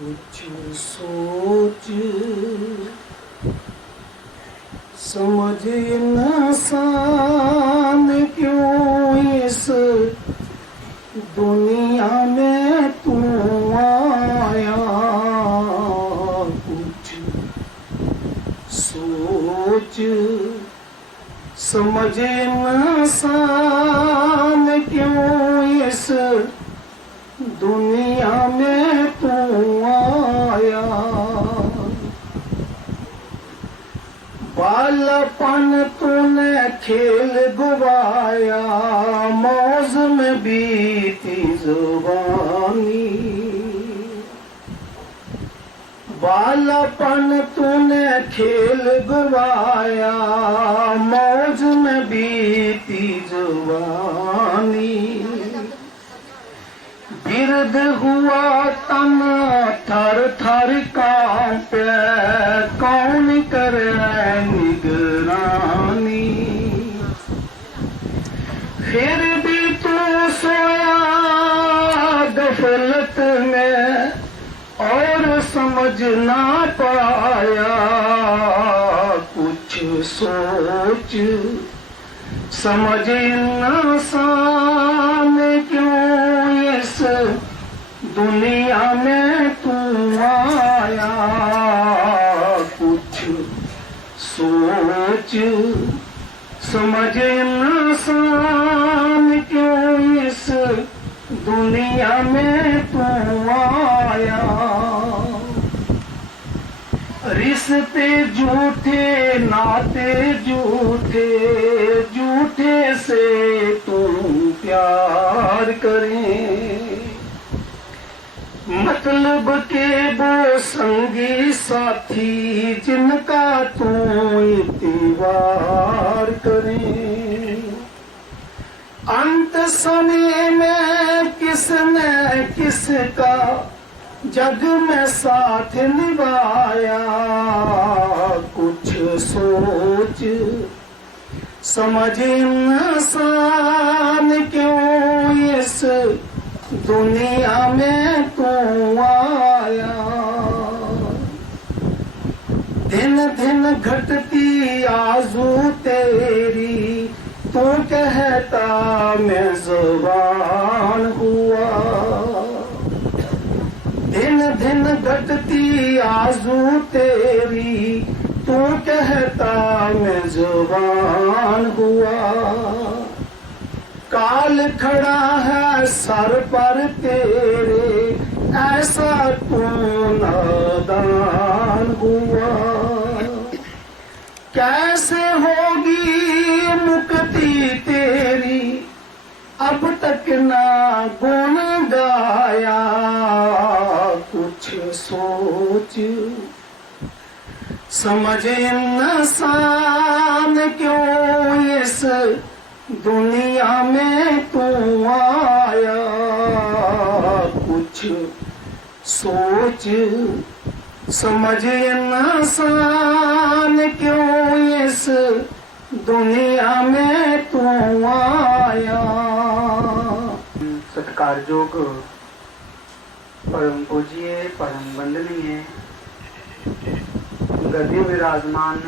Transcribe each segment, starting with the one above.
कुछ सोच समझ इंसान क्यों इस दुनिया में तू आया। कुछ सोच समझ इंसान क्यों इस दुनिया में तू आया। बालपन तूने खेल गुवाया, मौज में बीती जुबानी। बालपन तूने खेल गुवाया, मौज में बीती जुबानी। गिरद हुआ तन थर थर कांपे, कौन करे निगरानी। फिर भी तू सोया गफलत में और समझ ना पाया। कुछ सोच समझ इंसान क्यों इस दुनिया में तू आया। कुछ सोच समझ इंसान क्यों इस दुनिया में तू आया। रिश्ते झूठे नाते झूठे, झूठे से तुम प्यार करें। मतलब के वो संगी साथी जिनका तू इतिबार करें। अंत समय में किसने किसका जग में साथ निभाया। कुछ सोच समझ इंसान क्यों इस दुनिया में तू आया। दिन दिन घटती आजू तेरी, तू कहता मैं जुबान हुआ। दिन दिन घटती आजू तेरी, तू कहता मैं जुबान हुआ। काल खड़ा है सर पर तेरे, ऐसा तू नादान हुआ। कैसे होगी मुक्ति तेरी, अब तक ना गुण गाया। कुछ सोच समझ इंसान क्यों इस दुनिया में तू आया। कुछ सोच समझ इंसान क्यों इस दुनिया में तू आया। सत्कारयोग परम पूज्य परम वंदनीय गद्दी विराजमान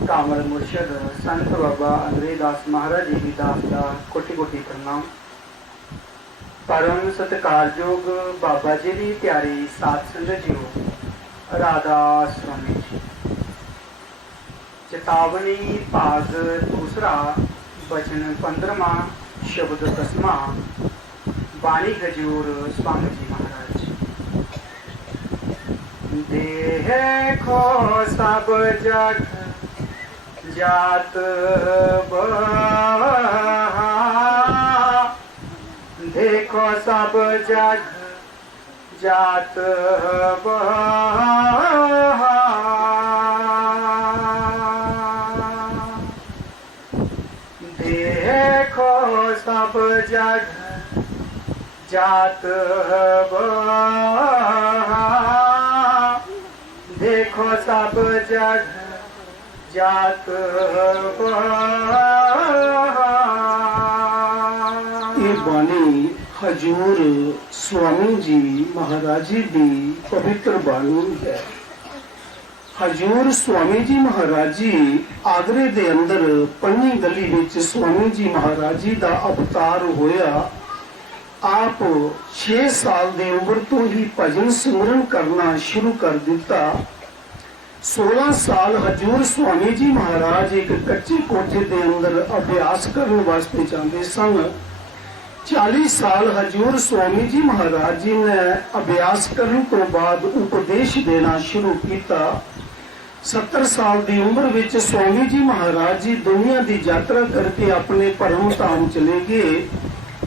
कामल मुर्शद संत बाबा अंग्रेदास महाराज जी की दासदा कोटि कोटि प्रणाम। परम सत्कारयोग बाबा जी की प्यारी सात संगत जीओ, राधा स्वामी जी। चेतावनी भाग दूसरा, वचन 15वां, शब्द 10वां। वाणी हजूर स्वामी जी महाराज। देखो सब जग जात बहा, देखो सब जग जात बहा। देखो सब जग जात बहा, देखो सब जग जात बहा। ये बानी हजूर स्वामी जी महाराज जी दी पवित्र बाणी है। हजूर स्वामी जी महाराज जी आगरे दे अंदर पंजी गली विच स्वामी जी महाराज जी दा अवतार होया। आप 6 साल दी उम्र तो ही भजन सिमरन करना शुरू कर दिता। 16 साल हजूर स्वामी जी महाराज एक कच्चे कोठे दे अंदर अभ्यास करने वास्ते जाते सन। 40 साल हजूर स्वामी जी महाराज जी ने अभ्यास करने तो बाद उपदेश देना शुरू किया। 70 साल की उम्र विच स्वामी जी महाराज जी दुनिया की यात्रा करके अपने परम धाम चले गए।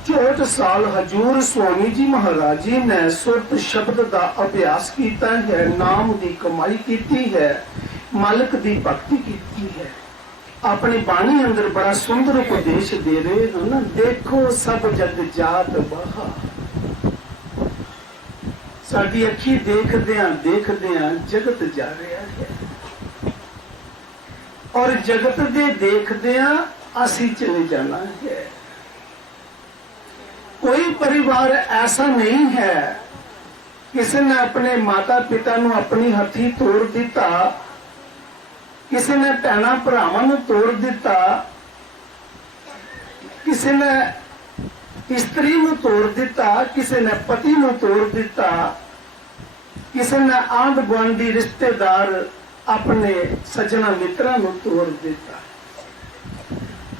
64 साल हजूर स्वामी जी महाराज जी ने सुरत शब्द का अभ्यास किया है, नाम की कमाई की है, मालिक की भक्ति की है। अपनी बाणी अंदर बड़ा सुंदर उपदेश दे रहे हैं ना। देखो सब जग जात बहा, साडी अखी देखदियां जगत जा रहा है और जगत दे देखदियां असी चले जाना है। कोई परिवार ऐसा नहीं है किसी ने अपने माता पिता नू अपनी हथी तोड़ दिता, किसी ने भैणा भरावां नू तोड़ दिता, किसी ने स्त्री नू तोड़ दिता, किसी ने पति नू तोड़ दिता, किसी ने आंढ गुआंढी रिश्तेदार अपने सजना मित्रा नू तोड़ दिता।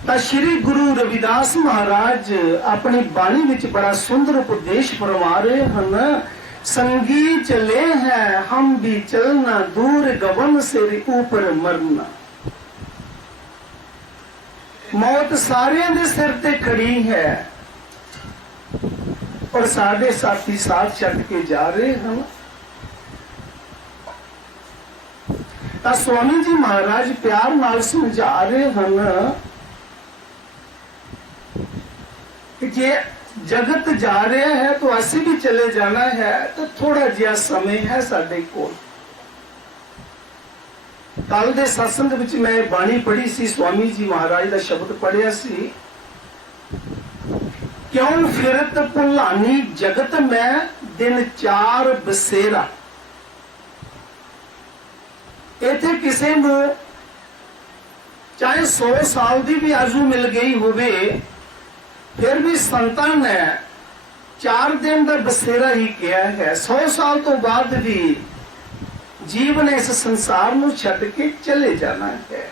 ता श्री गुरु रविदास महाराज अपनी बाणी विच बड़ा सुंदर उपदेश फरमा रहे हैं। संगी चले हैं हम भी चलना, दूर गगन से ऊपर मरना। मौत सारे दे सिर ते खड़ी है और साडे साथी साथ छड्ड के जा रहे हैं। ता स्वामी जी महाराज प्यार नाल समझा रहे हैं कि जे जगत जा रहा है तो असी भी चले जाना है, तो थोड़ा जिहा समय है साडे कोल। कल दे सत्संग विच मैं बाणी पढ़ी सी, स्वामी जी महाराज दा शब्द पढ़िया सी, क्यों फिरत भुलानी जगत में दिन 4 बसेरा। इथे किसी नू चाहे 100 साल की भी आजू मिल गई होवे, फिर भी संतान ने 4 दिन का बसेरा ही किया है। 100 साल तो बाद भी जीव ने इस संसार में छड्ड के चले जाना है।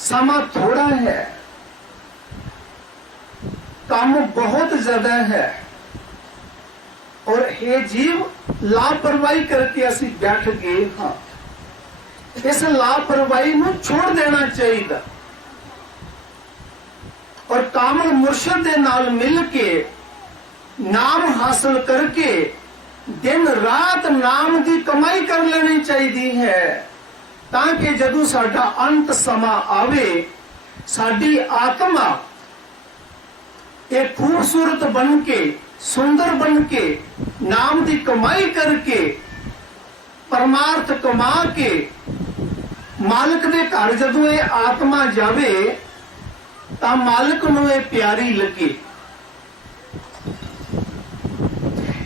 समा थोड़ा है, काम बहुत ज्यादा है और हे जीव लापरवाही करके असी बैठ गए हाँ। इस लापरवाही को छोड़ देना चाहिए और कामल मुर्शद दे नाल मिल के नाम हासिल करके दिन रात नाम की कमाई कर लेनी चाहिए है, ताकि जदों साडा अंत समा आवे साडी आत्मा एक खूबसूरत बन के सुंदर बन के नाम की कमाई करके परमार्थ कमा के मालिक दे घर जदों ये आत्मा जावे ता मालिक नूं ये प्यारी लगे।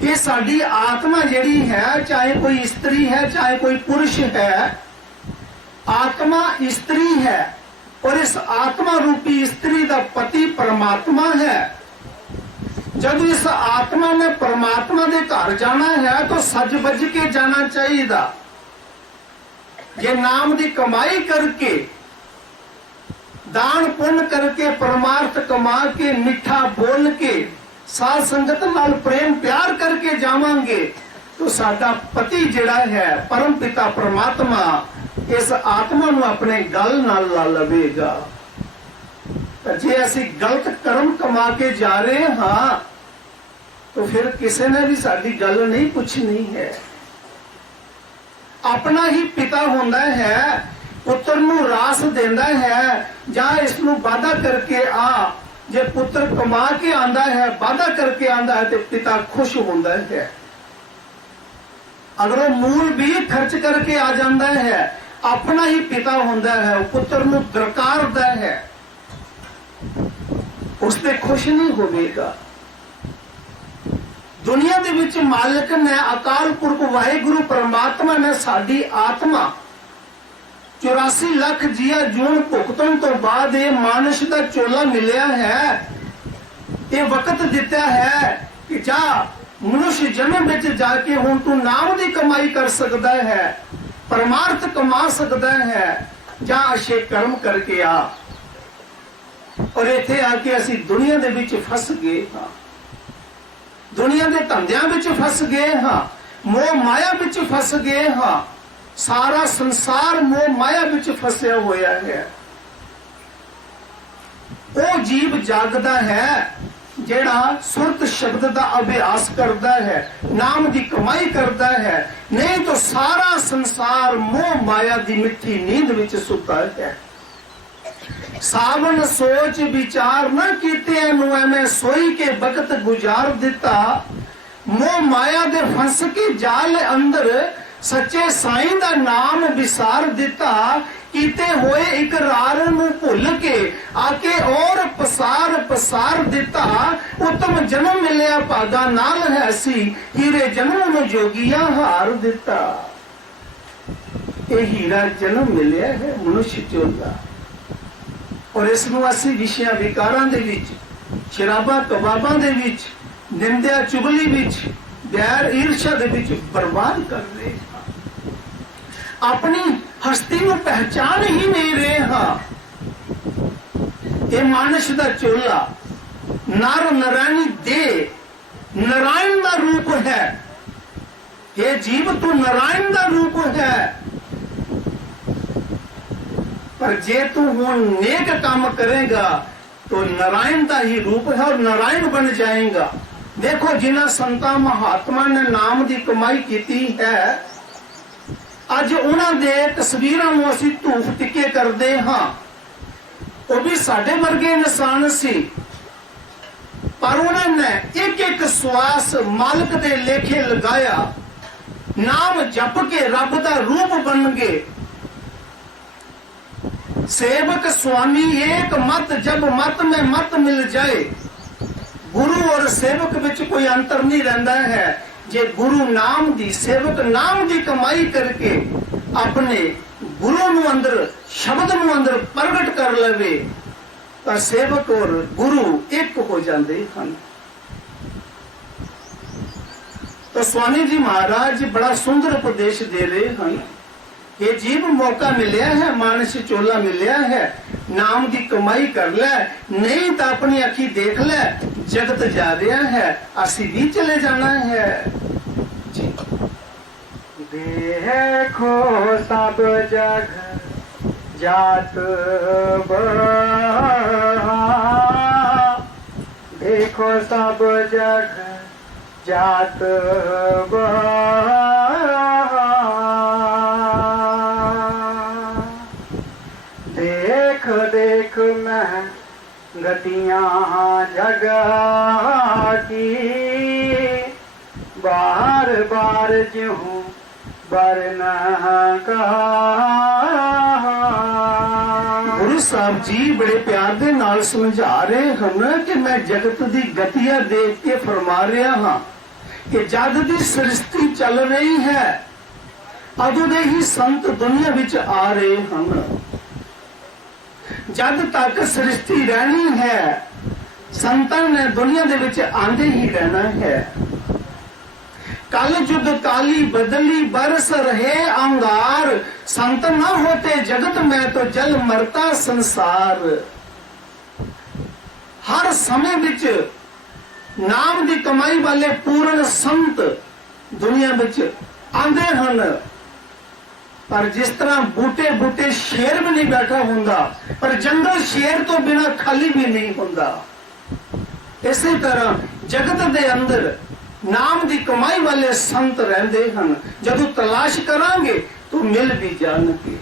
ये साडी आत्मा जिहड़ी है, चाहे कोई स्त्री है चाहे कोई पुरुष है, आत्मा स्त्री है और इस आत्मा रूपी स्त्री का पति परमात्मा है। जब इस आत्मा ने परमात्मा के घर जाना है तो सज बज के जाना चाहिए। ये नाम की कमाई करके दान पुण्य करके परमार्थ कमा के मिठा बोल के साध संगत नाल प्रेम प्यार करके जावांगे तो साडा पति जिहड़ा है परम पिता परमात्मा इस आत्मा नूं अपने गल नाल ला लवेगा। जे असी गलत कर्म कमा के जा रहे हाँ तो फिर किसी ने भी साडी गल नहीं पूछनी है। अपना ही पिता होंदा है, पुत्र नूं रास देंदा है, जा इसनूं वादा करके आ। जे पुत्र कमा के आंदा है वादा करके आंदा है तो पिता खुश होंदा है। अगर वो मूल भी खर्च करके आ जाता है, अपना ही पिता होंदा है, पुत्र नूं दरकारदा है। ਉਸ ਤੇ ਖੁਸ਼ ਨਹੀਂ ਹੋਵੇਗਾ। ਦੁਨੀਆ ਦੇ ਵਿੱਚ ਮਾਲਕ ਨੇ, ਅਕਾਲ ਪੁਰਖ ਵਾਹਿਗੁਰੂ ਪਰਮਾਤਮਾ ਨੇ ਸਾਡੀ ਆਤਮਾ 84 ਲੱਖ ਜੀਆ ਜੂਨ ਭੁਗਤਣ ਤੋਂ ਬਾਅਦ ਇਹ ਮਾਨਸ ਦਾ ਚੋਲਾ ਮਿਲਿਆ ਹੈ, ਇਹ ਵਕਤ ਦਿੱਤਾ ਹੈ ਕਿ ਜਾ ਮਨੁੱਖ ਜਨਮ ਵਿੱਚ ਜਾ ਕੇ ਹੁਣ ਤੂੰ ਨਾਮ ਦੀ ਕਮਾਈ ਕਰ ਸਕਦਾ ਹੈ, ਪਰਮਾਰਥ ਕਮਾ ਸਕਦਾ ਹੈ, ਜਾਂ ਅਛੇ ਕਰਮ ਕਰਕੇ ਆ। ਔਰ ਇੱਥੇ ਆ ਕੇ ਅਸੀਂ ਦੁਨੀਆ ਦੇ ਵਿੱਚ ਫਸ ਗਏ ਹਾਂ, ਦੁਨੀਆ ਦੇ ਧੰਦਿਆਂ ਵਿੱਚ ਫਸ ਗਏ ਹਾਂ, ਮੋਹ ਮਾਇਆ ਵਿੱਚ ਫਸ ਗਏ ਹਾਂ। ਸਾਰਾ ਸੰਸਾਰ ਮੋਹ ਮਾਇਆ ਵਿੱਚ ਫਸਿਆ ਹੋਇਆ ਹੈ। ਉਹ ਜੀਵ ਜਾਗਦਾ ਹੈ ਜਿਹੜਾ ਸੁਰਤ ਸ਼ਬਦ ਦਾ ਅਭਿਆਸ ਕਰਦਾ ਹੈ, ਨਾਮ ਦੀ ਕਮਾਈ ਕਰਦਾ ਹੈ, ਨਹੀਂ ਤਾਂ ਸਾਰਾ ਸੰਸਾਰ ਮੋਹ ਮਾਇਆ ਦੀ ਮਿੱਠੀ ਨੀਂਦ ਵਿੱਚ ਸੁੱਤਾ ਹੈ। ਸਾਵਣ ਸੋਚ ਵਿਚਾਰ ਨਾ ਕੀਤੇ ਨੂੰ ਐਵੇਂ ਸੋਈ ਕੇ ਵਕਤ ਗੁਜ਼ਾਰ ਦਿੱਤਾ। ਮੋਹ ਮਾਇਆ ਦੇ ਫਸ ਕੇ ਜਾਲ ਅੰਦਰ ਸੱਚੇ ਸਾਈਂ ਦਾ ਨਾਮ ਵਿਸਾਰ ਦਿੱਤਾ। ਕੀਤੇ ਹੋਏ ਇਕਰਾਰ ਨੂੰ ਭੁੱਲ ਕੇ ਆਕੇ ਔਰ ਪਸਾਰ ਦਿੱਤਾ। ਉਤਮ ਜਨਮ ਮਿਲਿਆ ਭਾਗਾ ਨਾਲ ਹੈ ਸੀ, ਹੀਰੇ ਜਨਮ ਨੂੰ ਜੋਗੀਆਂ ਹਾਰ ਦਿੱਤਾ। ਇਹ ਹੀਰਾ ਜਨਮ ਮਿਲਿਆ ਹੈ ਮਨੁੱਖ ਚੋਲਾ, ਔਰ ਇਸ ਨੂੰ ਅਸੀਂ ਵਿਸ਼ਿਆਂ ਵਿਕਾਰਾਂ ਦੇ ਵਿੱਚ, ਸ਼ਰਾਬਾਂ ਕਬਾਬਾਂ ਦੇ ਵਿੱਚ, ਨਿੰਦਿਆ ਚੁਗਲੀ ਵਿੱਚ, ਵੈਰ ਈਰਸ਼ਾ ਦੇ ਵਿੱਚ ਬਰਬਾਦ ਕਰ ਰਹੇ ਹਾਂ। ਆਪਣੀ ਹਸਤੀ ਨੂੰ ਪਹਿਚਾਨ ਹੀ ਨਹੀਂ ਰਹੇ ਹਾਂ। ਇਹ ਮਾਨਸ ਦਾ ਚੋਲਾ ਨਰ ਨਰਾਇਣੀ ਦੇ ਨਾਰਾਇਣ ਦਾ ਰੂਪ ਹੈ। ਇਹ ਜੀਵ ਤੂੰ ਨਾਰਾਇਣ ਦਾ ਰੂਪ ਹੈ, ਪਰ ਜੇ ਤੂੰ ਹੁਣ ਨੇਕ ਕੰਮ ਕਰੇਗਾ तो नारायण का ही रूप है और नारायण बन जाएगा। देखो जिन्हें संतां महात्मा ने नाम की कमाई की है, अज उन्होंने तस्वीरों में असीं धूफ टिके करते हाँ, वो भी साडे वर्गे इंसान सी, पर उन्होंने एक एक श्वास मालिक दे लेखे लगाया, नाम जप के रब का रूप बन गए। सेवक स्वामी एक मत, जब मत में मत मिल जाए। गुरु और सेवक विच कोई अंतर नहीं रहता है। जे गुरु नाम दी, सेवक नाम दी कमाई करके अपने गुरु नु अंदर, शब्द नु अंदर प्रगट कर लवे, तो सेवक और गुरु एक हो जाते हैं। तो स्वामी जी महाराज बड़ा सुंदर उपदेश दे रहे हैं। ये जीव मौका मिलया है, मानस चोला मिलया है, नाम की कमाई कर ले, नहीं तो अपनी अखी देख ले, जगत जा रहा है, असी भी चले जाना है। देखो सब जग जात बहा, देखो सब जग जात बहा, देख देख मैं गतियां जग की, बार बार ज्यों बरन गुरु साहब जी बड़े प्यार दे नाल समझा रहे हैं कि मैं जगत दी गतियां देख के फरमा रहा हाँ कि जद दी सृष्टि चल रही है, अदों दे ही संत दुनिया विच आ रहे हैं। जद तक सृष्टि रहनी है, संतां ने दुनिया दे विच आंदे ही रहना है। कल युग काली बदली बरस रहे अंगार, संत न होते जगत में तो जल मरता संसार। हर समय विच नाम दी कमाई वाले पूर्ण संत दुनिया विच आंदे हन, पर जिस तरह बूटे बूटे शेर भी नहीं बैठा होंदा, पर जंगल शेर तो बिना खाली भी नहीं होंदा। इसी तरह जगत दे अंदर नाम दी कमाई वाले संत रहंदे हन, जदों तलाश करांगे तो मिल भी जाणगे।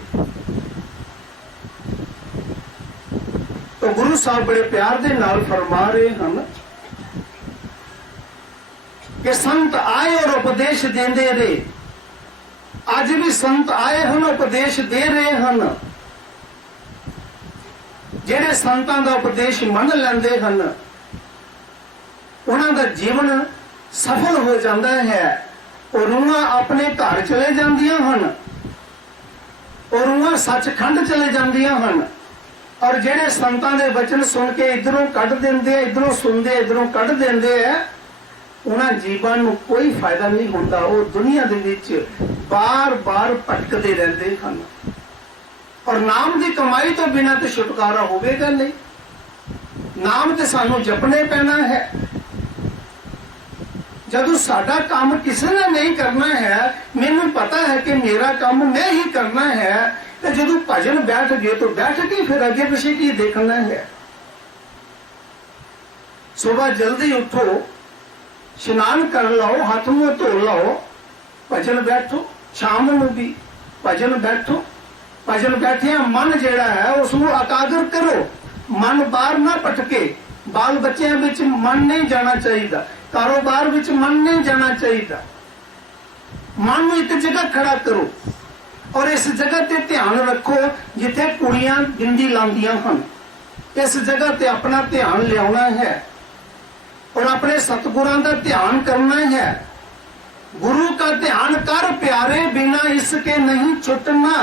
तो गुरु साहब बड़े प्यार दे नाल फरमा रहे हन कि संत आए और उपदेश देंदे रहे। आज भी संत आए हैं, उपदेश दे रहे हैं। ਜਿਹੜੇ ਸੰਤਾਂ ਦਾ ਉਪਦੇਸ਼ ਮੰਨ ਲੈਂਦੇ ਹਨ ਉਹਨਾਂ ਦਾ ਜੀਵਨ ਸਫਲ ਹੋ ਜਾਂਦਾ ਹੈ। ਉਹ ਰੂਹਾਂ ਆਪਣੇ ਘਰ ਚਲੇ ਜਾਂਦੀਆਂ ਹਨ, ਉਹ ਰੂਹਾਂ ਸੱਚਖੰਡ ਚਲੇ ਜਾਂਦੀਆਂ ਹਨ। ਔਰ ਜਿਹੜੇ ਸੰਤਾਂ ਦੇ ਵਚਨ ਸੁਣ ਕੇ ਇਧਰੋਂ ਕੱਢ ਦਿੰਦੇ ਆ, ਇਧਰੋਂ ਸੁਣਦੇ ਇਧਰੋਂ ਕੱਢ ਦਿੰਦੇ ਆ, ਉਹਨਾਂ ਜੀਵਾਂ ਨੂੰ ਕੋਈ ਫਾਇਦਾ ਨਹੀਂ ਹੁੰਦਾ। ਉਹ ਦੁਨੀਆ ਦੇ ਵਿੱਚ ਬਾਰ-ਬਾਰ ਭਟਕਦੇ ਰਹਿੰਦੇ ਹਨ। ਔਰ ਨਾਮ ਦੀ ਕਮਾਈ ਤੋਂ ਬਿਨਾਂ ਤੇ ਛੁਟਕਾਰਾ ਹੋਵੇਗਾ ਨਹੀਂ। ਨਾਮ ਤੇ ਸਾਨੂੰ ਜਪਣੇ ਪੈਣਾ ਹੈ। ਜਦੋਂ ਸਾਡਾ ਕੰਮ ਕਿਸੇ ਨੇ ਨਹੀਂ ਕਰਨਾ ਹੈ, ਮੈਨੂੰ ਪਤਾ ਹੈ ਕਿ ਮੇਰਾ ਕੰਮ ਮੈਂ ਹੀ ਕਰਨਾ ਹੈ, ਤੇ ਜਦੋਂ ਭਜਨ ਬੈਠ ਗਏ ਤਾਂ ਬੈਠ ਕੇ ਫਿਰ ਅੱਗੇ ਪਿੱਛੇ ਕੀ ਦੇਖਣਾ ਹੈ। ਸਵੇਰ ਜਲਦੀ ਉਠੋ, ਇਸ਼ਨਾਨ ਕਰ ਲਓ, ਹੱਥ ਮੂੰਹ ਧੋ ਲਓ, ਭਜਨ ਬੈਠੋ। ਸ਼ਾਮ ਨੂੰ ਵੀ ਭਜਨ ਬੈਠੋ। ਭਜਨ ਬੈਠਿਆ ਮਨ ਜਿਹੜਾ ਹੈ ਉਸ ਨੂੰ ਇਕਾਗਰ ਕਰੋ। ਮਨ ਬਾਹਰ ਨਾ ਭਟਕੇ। ਬਾਲ ਬੱਚਿਆਂ ਵਿੱਚ ਮਨ ਨਹੀਂ ਜਾਣਾ ਚਾਹੀਦਾ, ਕਾਰੋਬਾਰ ਵਿੱਚ ਮਨ ਨਹੀਂ ਜਾਣਾ ਚਾਹੀਦਾ। ਮਨ ਨੂੰ ਇੱਕ ਜਗ੍ਹਾ ਖੜਾ ਕਰੋ ਔਰ ਇਸ ਜਗ੍ਹਾ ਤੇ ਧਿਆਨ ਰੱਖੋ ਜਿੱਥੇ ਕੁੜੀਆਂ ਬਿੰਦੀ ਲਾਉਂਦੀਆਂ ਹਨ। ਇਸ ਜਗ੍ਹਾ ਤੇ ਆਪਣਾ ਧਿਆਨ ਲਿਆਉਣਾ ਹੈ ਔਰ ਆਪਣੇ ਸਤਿਗੁਰਾਂ ਦਾ ਧਿਆਨ ਕਰਨਾ ਹੈ। गुरु का ध्यान कर प्यारे, बिना इसके नहीं छुटना।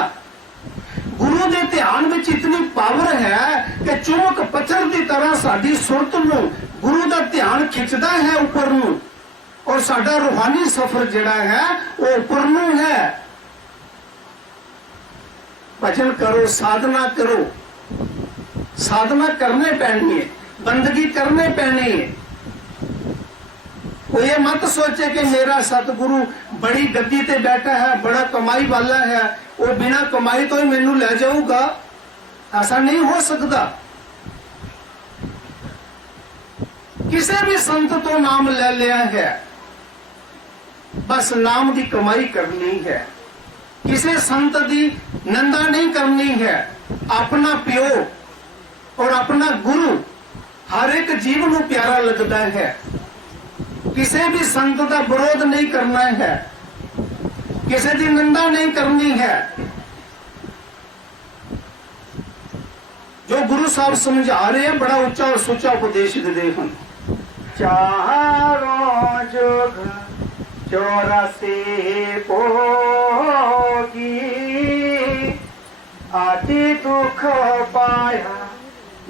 गुरु के ध्यान में इतनी पावर है कि चुमक पत्थर की तरह साडी सुरत नूं गुरु का ध्यान खिंचता है ऊपर नूं, और साडा रूहानी सफर जिहड़ा है वो ऊपर नूं है। भजन करो, साधना करो, साधना करने पैनी है, बंदगी करने पैनी है। कोई ये मत सोचे कि मेरा सतगुरु बड़ी गद्दी ते बैठा है, बड़ा कमाई वाला है, वो बिना कमाई तो ही मैनू ले जाऊगा। ऐसा नहीं हो सकता। किसी भी संत तो नाम ले लिया है, बस नाम की कमाई करनी है। किसी संत की निंदा नहीं करनी है। अपना प्यो और अपना गुरु हर एक जीव को प्यारा लगता है। किसी भी संत का विरोध नहीं करना है, किसी की निंदा नहीं करनी है। जो गुरु साहब समझा रहे हैं बड़ा ऊंचा और सुचा उपदेश दे हैं। चारों जुग 84 पोगी, आदि दुख पाया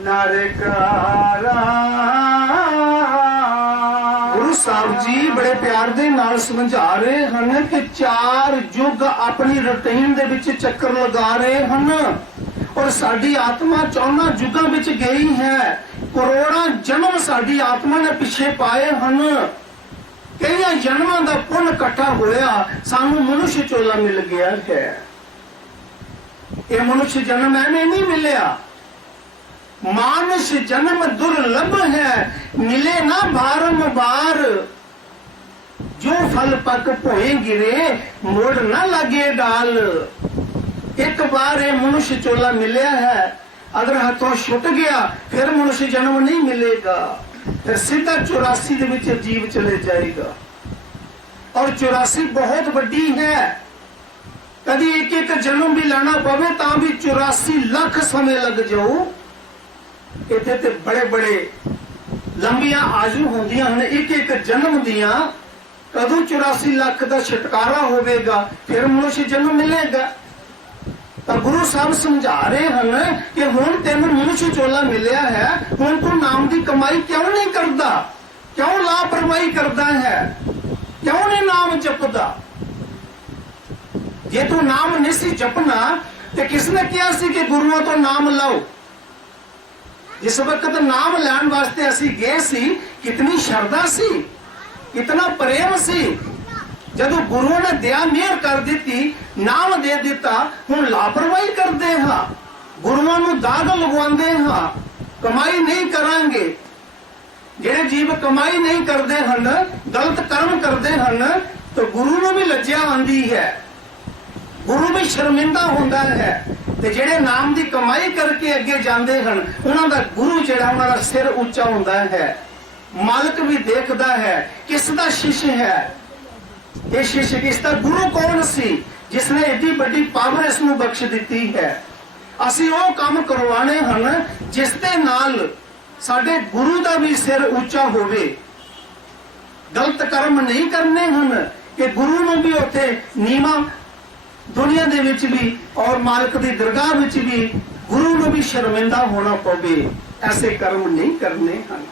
नरकारा। गुरु साहब जी बड़े प्यार दे नाल समझा रहे हैं कि 4 युग अपनी रूटीन दे विच चक्कर लगा रहे हैं और साडी आत्मा 4 युगां विच गई है। करोड़ों जन्म साडी आत्मा ने पिछे पाए हैं। कई जन्मां दा पुण्य इकट्ठा होया सानू मनुष्य चोला मिल गया है। ये मनुष्य जन्म ऐਵੇਂ नहीं मिलिया। मानुष जन्म दुर्लभ है, मिले ना बारंबार। जो फल पक भोए गिरे, मोड़ ना लगे डाल। एक बार ये मनुष्य चोला मिले है, अगर हाथों छुट गया फिर मनुष्य जन्म नहीं मिलेगा, फिर सीधा 84 ਦੇ ਵਿੱਚ जीव चले जाएगा। और 84 बहुत बड़ी है। कभी एक एक जन्म भी लाना पवे ता भी 84 लाख समय लग जाओ। इतने ते बड़े बड़े लंबिया आजू होंदियां हैं एक एक जन्म दिया। कदों 84 लाख का छुटकारा होगा, फिर मनुष्य जन्म मिलेगा। तो गुरु साहब समझा रहे हैं कि हुण तेनू मनुष्य चोला मिलिया है, हुण तू नाम की कमाई क्यों नहीं करता, क्यों लापरवाही करता है, क्यों नहीं नाम जपदा। जे तू नाम नहीं सी जपना तो किसने कहा सी कि गुरुओं तो नाम लाओ। जिस वक्त नाम लैन वास्ते असी गए सी, कितनी श्रद्धा सी, कितना प्रेम सी। जदों गुरुओं ने दया मेहर कर दी, नाम दे दिता, हुण लापरवाही करते हाँ, गुरुओं नूं दाग लगवांदे हाँ, कमाई नहीं करांगे। जेड़े जीव कमाई नहीं करते हैं, गलत कर्म करते हैं, तो गुरु नूं भी लज्जा आंदी है, गुरु भी शर्मिंदा होंदा है। ते जेड़े नाम की कमाई करके अगे जाते हैं उन्हां दा गुरु जेड़ा उन्हां दा सिर ऊंचा होंदा है। मालिक भी देखदा है किसदा शिष्य है, ये शिष्य किसदा, गुरु कौन सी जिसने इतनी बड़ी पावर इसनूं बख्श दी है। ਅਸੀਂ ਉਹ ਕੰਮ ਕਰਵਾਣੇ ਹਨ ਜਿਸ ਦੇ ਨਾਲ ਸਾਡੇ ਗੁਰੂ ਦਾ ਵੀ ਸਿਰ ਉੱਚਾ ਹੋਵੇ। ਗਲਤ ਕਰਮ ਨਹੀਂ ਕਰਨੇ ਹਨ ਕਿ ਗੁਰੂ ਨੂੰ ਵੀ ਉੱਥੇ ਨੀਵਾਂ ਦੁਨੀਆ ਦੇ ਵਿੱਚ ਵੀ ਔਰ ਮਾਲਕ ਦੀ ਦਰਗਾਹ ਵਿੱਚ ਵੀ ਗੁਰੂ ਨੂੰ ਵੀ ਸ਼ਰਮਿੰਦਾ ਹੋਣਾ ਪਵੇ। ਐਸੇ ਕਰਮ ਨਹੀਂ ਕਰਨੇ ਹਨ।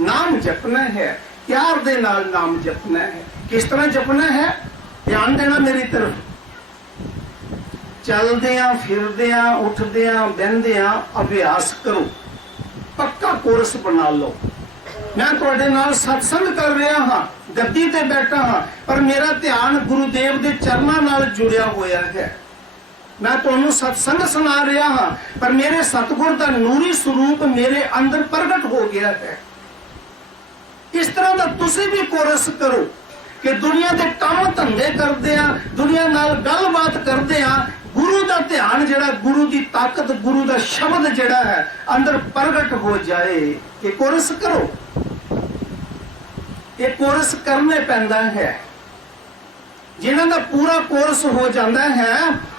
ਨਾਮ ਜਪਣਾ ਹੈ, ਪਿਆਰ ਦੇ ਨਾਲ ਨਾਮ ਜਪਣਾ ਹੈ। ਕਿਸ ਤਰ੍ਹਾਂ ਜਪਣਾ ਹੈ? ਧਿਆਨ ਦੇਣਾ ਮੇਰੀ ਤਰਫ। ਚਲਦਿਆਂ ਫਿਰਦਿਆਂ ਉੱਠਦਿਆਂ ਬਹਿੰਦਿਆਂ ਅਭਿਆਸ ਕਰੋ। ਪੱਕਾ ਕੋਰਸ ਬਣਾ ਲਓ। ਮੈਂ ਤੁਹਾਡੇ ਨਾਲ ਸਤਸੰਗ ਕਰ ਰਿਹਾ ਹਾਂ, ਗੱਦੀ ਤੇ ਬੈਠਾ ਹਾਂ, ਪਰ ਮੇਰਾ ਧਿਆਨ ਗੁਰੂਦੇਵ ਦੇ ਚਰਨਾਂ ਨਾਲ ਜੁੜਿਆ ਹੋਇਆ ਹੈ। ਮੈਂ ਤੁਹਾਨੂੰ ਸਤਸੰਗ ਸੁਣਾ ਰਿਹਾ ਹਾਂ, ਪਰ ਮੇਰੇ ਸਤਿਗੁਰ ਦਾ ਨੂਰੀ ਸਰੂਪ ਮੇਰੇ ਅੰਦਰ ਪ੍ਰਗਟ ਹੋ ਗਿਆ ਹੈ। ਇਸ ਤਰ੍ਹਾਂ ਦਾ ਤੁਸੀਂ ਵੀ ਕੋਰਸ ਕਰੋ ਕਿ ਦੁਨੀਆ ਦੇ ਕੰਮ ਧੰਦੇ ਕਰਦੇ ਆ, ਦੁਨੀਆ ਨਾਲ ਗੱਲਬਾਤ ਕਰਦੇ ਆ, ਗੁਰੂ ਦਾ ਧਿਆਨ ਜਿਹੜਾ, ਗੁਰੂ ਦੀ ਤਾਕਤ, ਗੁਰੂ ਦਾ ਸ਼ਬਦ ਜਿਹੜਾ ਹੈ ਅੰਦਰ ਪ੍ਰਗਟ ਹੋ ਜਾਏ। ਇਹ ਕੋਰਸ ਕਰੋ। ਇਹ ਕੋਰਸ ਕਰਨੇ ਪੈਂਦਾ ਹੈ। ਜਿਨ੍ਹਾਂ ਦਾ ਪੂਰਾ ਕੋਰਸ ਹੋ ਜਾਂਦਾ ਹੈ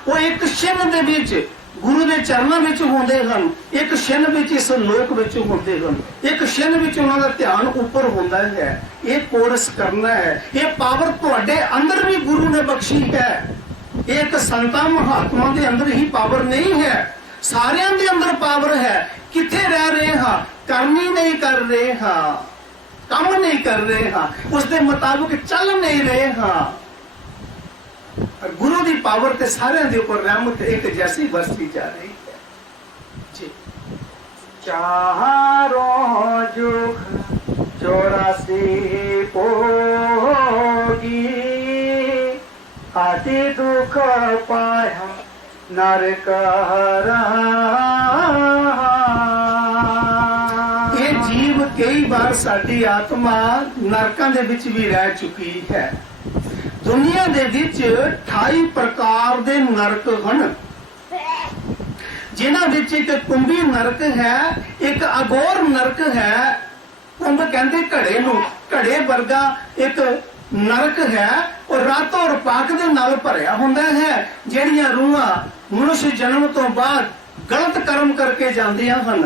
ਉਹ ਇੱਕ ਛਿਨ ਦੇ ਵਿੱਚ ਗੁਰੂ ਦੇ ਚਰਨਾਂ ਵਿੱਚ ਹੁੰਦੇ ਹਨ, ਇੱਕ ਛਿਨ ਵਿੱਚ ਇਸ ਲੋਕ ਵਿੱਚ ਹੁੰਦੇ ਹਨ, ਇੱਕ ਛਿਨ ਵਿੱਚ ਉਹਨਾਂ ਦਾ ਧਿਆਨ ਉੱਪਰ ਹੁੰਦਾ ਹੈ। ਇਹ ਕੋਰਸ ਕਰਨਾ ਹੈ। ਇਹ ਪਾਵਰ ਤੁਹਾਡੇ ਅੰਦਰ ਵੀ ਗੁਰੂ ਨੇ ਬਖਸ਼ੀ ਹੈ। ਇਹ ਇੱਕ ਸੰਤਾਂ ਮਹਾਤਮਾ ਦੇ ਅੰਦਰ ਹੀ ਪਾਵਰ ਨਹੀਂ ਹੈ, ਸਾਰਿਆਂ ਦੇ ਅੰਦਰ ਪਾਵਰ ਹੈ। ਕਿੱਥੇ ਰਹਿ ਰਹੇ ਹਾਂ? ਕਰਨੀ ਨਹੀਂ ਕਰ ਰਹੇ ਹਾਂ, ਕੰਮ ਨਹੀਂ ਕਰ ਰਹੇ ਹਾਂ, ਉਸ ਦੇ ਮੁਤਾਬਕ ਚੱਲ ਨਹੀਂ ਰਹੇ ਹਾਂ। गुरु की पावर ते सारे दे ऊपर रहमत एक जैसी बरसी जा रही है जी। चारों जुग 84 पोगी आदि दुख पाया नरक ये जीव कई बार साडी आत्मा नरकां दे विच भी रह चुकी है। दुनिया दे विच 28 प्रकार दे नरक हन, जिन्हां विच एक कुंभी नरक है, एक अगोर नरक है। कुंभ कहंदे घड़े नूं, घड़े वर्गा एक नरक है और रातों और पाक दे नाल भरिया हुंदा है। जिहड़ियां रूहां मनुष्य जन्म तो बाद गलत कर्म करके जांदियां हन,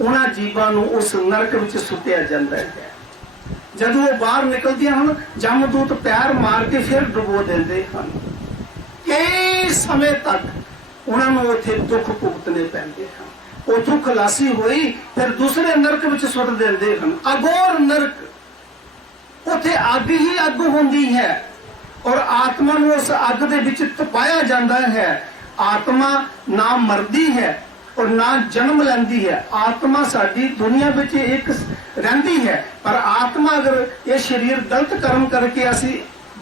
उन्हां जीवां नूं उस नरक विच सुੱਟਿਆ ਜਾਂਦਾ है। जदों वो बाहर निकलदियां हन, जमदूत पैर मार के फिर डुबो देंदे हन। कई समय तक उन्हां नूं उत्थे दुख भुगतने पैंदे हन। उथों खलासी होई फिर दूसरे नरक विच सुੱਟ देंदे हन। अगोर नरक, उत्थे अग ही अग हुंदी है और आत्मा नूं उस अग दे विच तपाया जांदा है। आत्मा ना मरदी है और ना जन्म लैंदी है। आत्मा साडी दुनिया विच एक रहिंदी है, पर आत्मा अगर ये शरीर गलत कर्म करके असी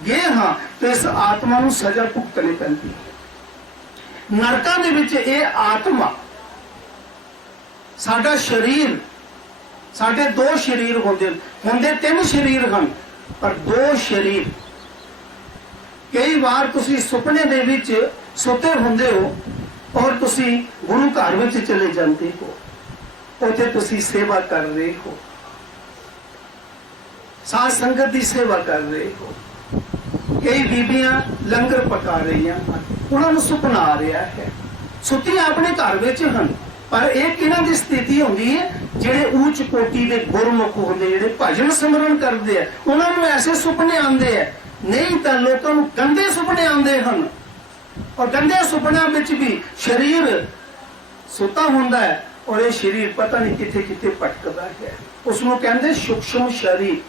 गए हाँ तो इस आत्मा नूं सजा भुगतनी पैंदी है। नरकां दे विच ये आत्मा, साडा शरीर, साडे दो शरीर होंदे 3 शरीर हन, पर 2 शरीर। कई बार तुसी सुपने दे विच सुते हुंदे हो और तुसी गुरु घर विच चले जाते हो, उत्थे तुसी सेवा कर रहे हो, साध संगत की सेवा कर रहे हो। कई बीबियां लंगर पका रही हैं, उन्होंने सुपना आ रहा है, सुतियां अपने घर विच हन, पर एक इन्हां दी स्थिति होंदी है जिहड़े ऊंच कोटि दे गुरमुख होंदे, जिहड़े भजन सिमरन करदे हैं, उन्हां नूं ऐसे सुपने आंदे हैं। नहीं तां लोकां नूं गंदे सुपने आंदे हन और गंदे सुपनों में भी शरीर सुता हुंदा है और ये शरीर पता नहीं किथे किथे भटकदा है। उसनों कहंदे सूक्ष्म शरीर।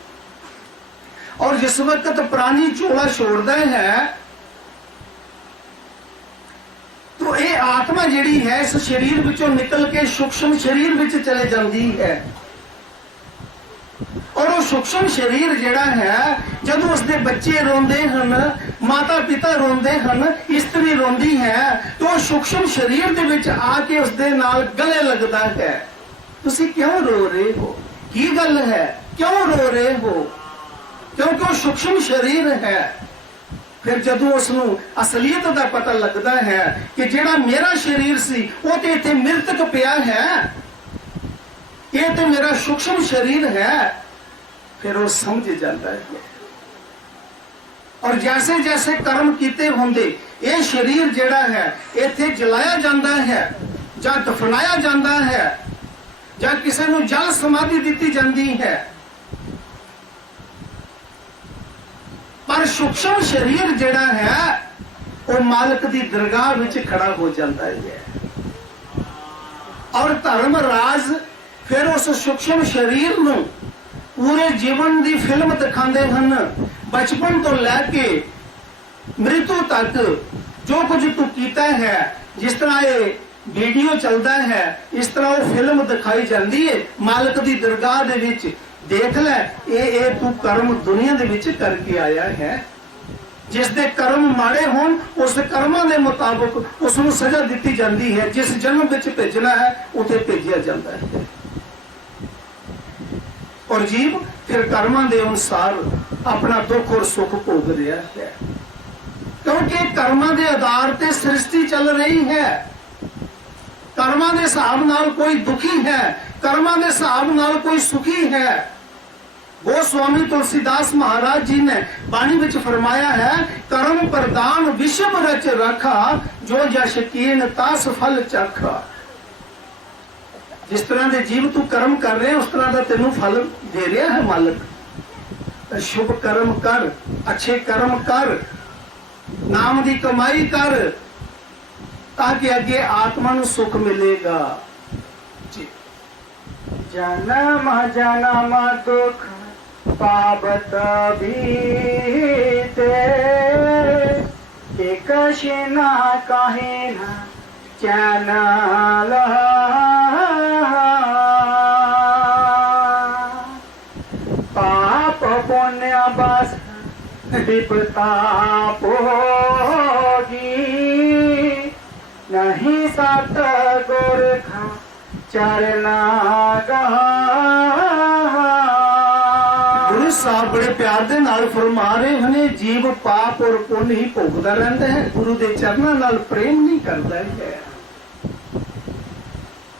और जिस वक्त प्राणी चोला छोड़ता है तो ये आत्मा जिहड़ी है इस शरीर विचों निकल के सूक्ष्म शरीर विच चले जाती है। और वो सूक्ष्म शरीर जिहड़ा है जदों उसके बच्चे रोंदे हन, माता पिता रोंदे हन, स्त्री रोंदी है, तो सूक्ष्म शरीर दे विच आके उसदे नाल गले लगता है। तुसी क्यों रो रहे हो? की गल है? क्यों रो रहे हो? क्योंकि वो सूक्ष्म शरीर है। फिर जदों उसनूं असलियत का पता लगता है कि जिहड़ा मेरा शरीर सी वो ते इत्थे मृतक पिया है, ये तो मेरा सूक्ष्म शरीर है, फिर वो समझ जाता है। और जैसे जैसे कर्म कीते होंदे ये शरीर जिहड़ा है इत्थे जलाया जाता है ਜਾਂ ਦਫਨਾਇਆ ਜਾਂਦਾ ਹੈ ਜਾਂ ਕਿਸੇ ਨੂੰ ਜਲ ਸਮਾਧੀ ਦਿੱਤੀ ਜਾਂਦੀ ਹੈ, ਪਰ ਸੂਖਸ਼ਮ ਸਰੀਰ ਜਿਹੜਾ ਹੈ ਉਹ ਮਾਲਕ ਦੀ ਦਰਗਾਹ ਵਿੱਚ ਖੜਾ ਹੋ ਜਾਂਦਾ ਹੈ। ਔਰ ਧਰਮ ਰਾਜ ਫਿਰ ਉਸ ਸੂਖਸ਼ਮ ਸਰੀਰ ਨੂੰ ਪੂਰੇ ਜੀਵਨ ਦੀ ਫਿਲਮ ਦਿਖਾਉਂਦੇ ਹਨ। ਬਚਪਨ ਤੋਂ ਲੈ ਕੇ ਮ੍ਰਿਤੂ ਤੱਕ ਜੋ ਕੁਝ ਤੂੰ ਕੀਤਾ ਹੈ, ਜਿਸ ਤਰ੍ਹਾਂ ਇਹ ਵੀਡੀਓ ਚੱਲਦਾ ਹੈ, ਇਸ ਤਰ੍ਹਾਂ ਉਹ ਫਿਲਮ ਦਿਖਾਈ ਜਾਂਦੀ ਹੈ ਮਾਲਕ ਦੀ ਦਰਗਾਹ ਦੇ ਵਿੱਚ। ਦੇਖ ਲੈ, ਇਹ ਤੂੰ ਕਰਮ ਦੁਨੀਆ ਦੇ ਵਿੱਚ ਕਰਕੇ ਆਇਆ ਹੈ। ਜਿਸ ਦੇ ਕਰਮ ਮਾੜੇ ਹੋਣ ਉਸ ਕਰਮਾਂ ਦੇ ਮੁਤਾਬਕ ਉਸ ਨੂੰ ਸਜ਼ਾ ਦਿੱਤੀ ਜਾਂਦੀ ਹੈ। ਜਿਸ ਜਨਮ ਵਿੱਚ ਭੇਜਣਾ ਹੈ ਉੱਥੇ ਭੇਜਿਆ ਜਾਂਦਾ ਹੈ। ਔਰ ਜੀਵ ਫਿਰ ਕਰਮਾਂ ਦੇ ਅਨੁਸਾਰ ਆਪਣਾ ਦੁੱਖ ਔਰ ਸੁੱਖ ਭੋਗ ਰਿਹਾ ਹੈ, ਕਿਉਂਕਿ ਕਰਮਾਂ ਦੇ ਆਧਾਰ ਤੇ ਸ੍ਰਿਸ਼ਟੀ ਚੱਲ ਰਹੀ ਹੈ। ਕਰਮਾਂ ਦੇ ਹਿਸਾਬ ਨਾਲ ਕੋਈ ਦੁਖੀ ਹੈ, ਕਰਮਾਂ ਦੇ ਹਿਸਾਬ ਨਾਲ ਕੋਈ ਸੁਖੀ ਹੈ। ਗੋਸਵਾਮੀ ਤੁਲਸੀਦਾਸ ਮਹਾਰਾਜ ਜੀ ਨੇ ਬਾਣੀ ਵਿੱਚ ਫਰਮਾਇਆ ਹੈ, ਕਰਮ ਪ੍ਰਦਾਨ ਵਿਸ਼ਵ ਰਚ ਰੱਖਾ, ਜੋ ਜਸ਼ ਕੀਨ ਤਾਸ ਫਲ ਚਾਖਾ। ਜਿਸ ਤਰ੍ਹਾਂ ਦੇ ਜੀਵ ਤੂੰ ਕਰਮ ਕਰ ਰਿਹਾ ਉਸ ਤਰ੍ਹਾਂ ਦਾ ਤੈਨੂੰ ਫਲ ਦੇ ਰਿਹਾ ਹੈ ਮਾਲਕ। ਸ਼ੁਭ ਕਰਮ ਕਰ, ਅੱਛੇ ਕਰਮ ਕਰ, ਨਾਮ ਦੀ ਕਮਾਈ ਕਰ, ਤਾकि ਅੱਗੇ ਆਤਮਾ ਨੂੰ ਸੁਖ ਮਿਲੇਗਾ। ਜੀ ਜਨਮ ਜਨਮ ਦੁਖ ਪਾਵਤ ਬੀਤੇ, ਇੱਕ ਸ਼ਿਨਾ ਕਾਹੇ ਨਾ ਚੈਨ ਪਾਪ ਪੁण्य ਬਸ विपता पोगी, नहीं सत गुर चरना गहा। ਗੁਰੂ ਸਾਹਿਬ ਬੜੇ ਪਿਆਰ ਦੇ ਨਾਲ ਫਰਮਾ ਰਹੇ ਹਨ, ਜੀਵ ਪਾਪ ਔਰ ਪੁੰਨ ਹੀ ਭੋਗਦਾ ਰਹਿੰਦਾ ਹੈ, ਗੁਰੂ ਦੇ ਚਰਨਾਂ ਨਾਲ ਪ੍ਰੇਮ ਨਹੀਂ ਕਰਦਾ ਹੈ।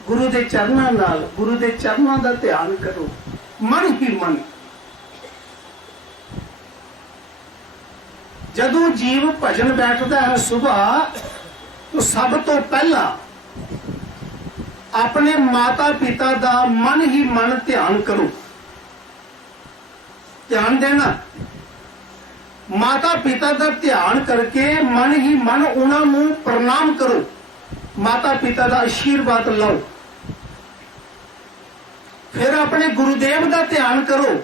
ਗੁਰੂ ਦੇ ਚਰਨਾਂ ਨਾਲ, ਗੁਰੂ ਦੇ ਚਰਨਾਂ ਦਾ ਧਿਆਨ ਕਰੋ ਮਨ ਹੀ ਮਨ। ਜਦੋਂ ਜੀਵ ਭਜਨ ਬੈਠਦਾ ਹੈ ਸੁਬਾਹ, तो सब तो पहला अपने माता पिता का मन ही मन ध्यान करो। ध्यान देना, माता पिता का ध्यान करके मन ही मन उन्होंने प्रणाम करो, माता पिता का आशीर्वाद लो। फिर अपने गुरुदेव का ध्यान करो,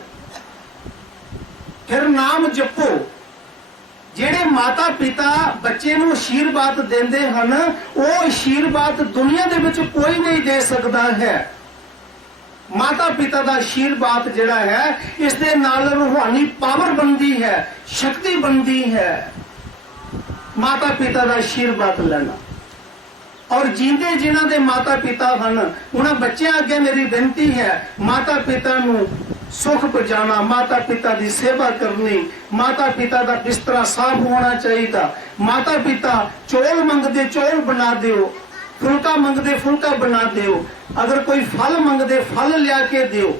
फिर नाम जपो। ਜਿਹੜੇ ਮਾਤਾ ਪਿਤਾ ਬੱਚੇ ਨੂੰ ਆਸ਼ੀਰਵਾਦ ਦਿੰਦੇ ਹਨ, ਉਹ ਆਸ਼ੀਰਵਾਦ ਦੁਨੀਆ ਦੇ ਵਿੱਚ ਕੋਈ ਨਹੀਂ ਦੇ ਸਕਦਾ ਹੈ। ਮਾਤਾ ਪਿਤਾ ਦਾ ਆਸ਼ੀਰਵਾਦ ਜਿਹੜਾ ਹੈ, ਇਸ ਦੇ ਨਾਲ ਰੂਹਾਨੀ ਪਾਵਰ ਬਣਦੀ ਹੈ, ਸ਼ਕਤੀ ਬਣਦੀ ਹੈ। ਮਾਤਾ ਪਿਤਾ ਦਾ ਆਸ਼ੀਰਵਾਦ ਲੈਣਾ। ਔਰ ਜਿੰਦੇ ਜਿਨ੍ਹਾਂ ਦੇ ਮਾਤਾ ਪਿਤਾ ਹਨ, ਉਹਨਾਂ ਬੱਚਿਆਂ ਅੱਗੇ ਮੇਰੀ ਬੇਨਤੀ ਹੈ, ਮਾਤਾ ਪਿਤਾ ਨੂੰ ਸੁਖ ਪਹੁੰਚਾਉਣਾ, ਮਾਤਾ ਪਿਤਾ ਦੀ ਸੇਵਾ ਕਰਨੀ, ਮਾਤਾ ਪਿਤਾ ਦਾ ਬਿਸਤਰਾ ਸਾਫ਼ ਹੋਣਾ ਚਾਹੀਦਾ। ਮਾਤਾ ਪਿਤਾ ਚੌਲ ਮੰਗਦੇ ਚੌਲ ਬਣਾ ਦਿਓ, ਫੁਲਕਾ ਮੰਗਦੇ ਫੁਲਕਾ ਬਣਾ ਦਿਓ, ਅਗਰ ਕੋਈ ਫਲ ਮੰਗਦੇ ਫਲ ਲਿਆ ਕੇ ਦਿਓ।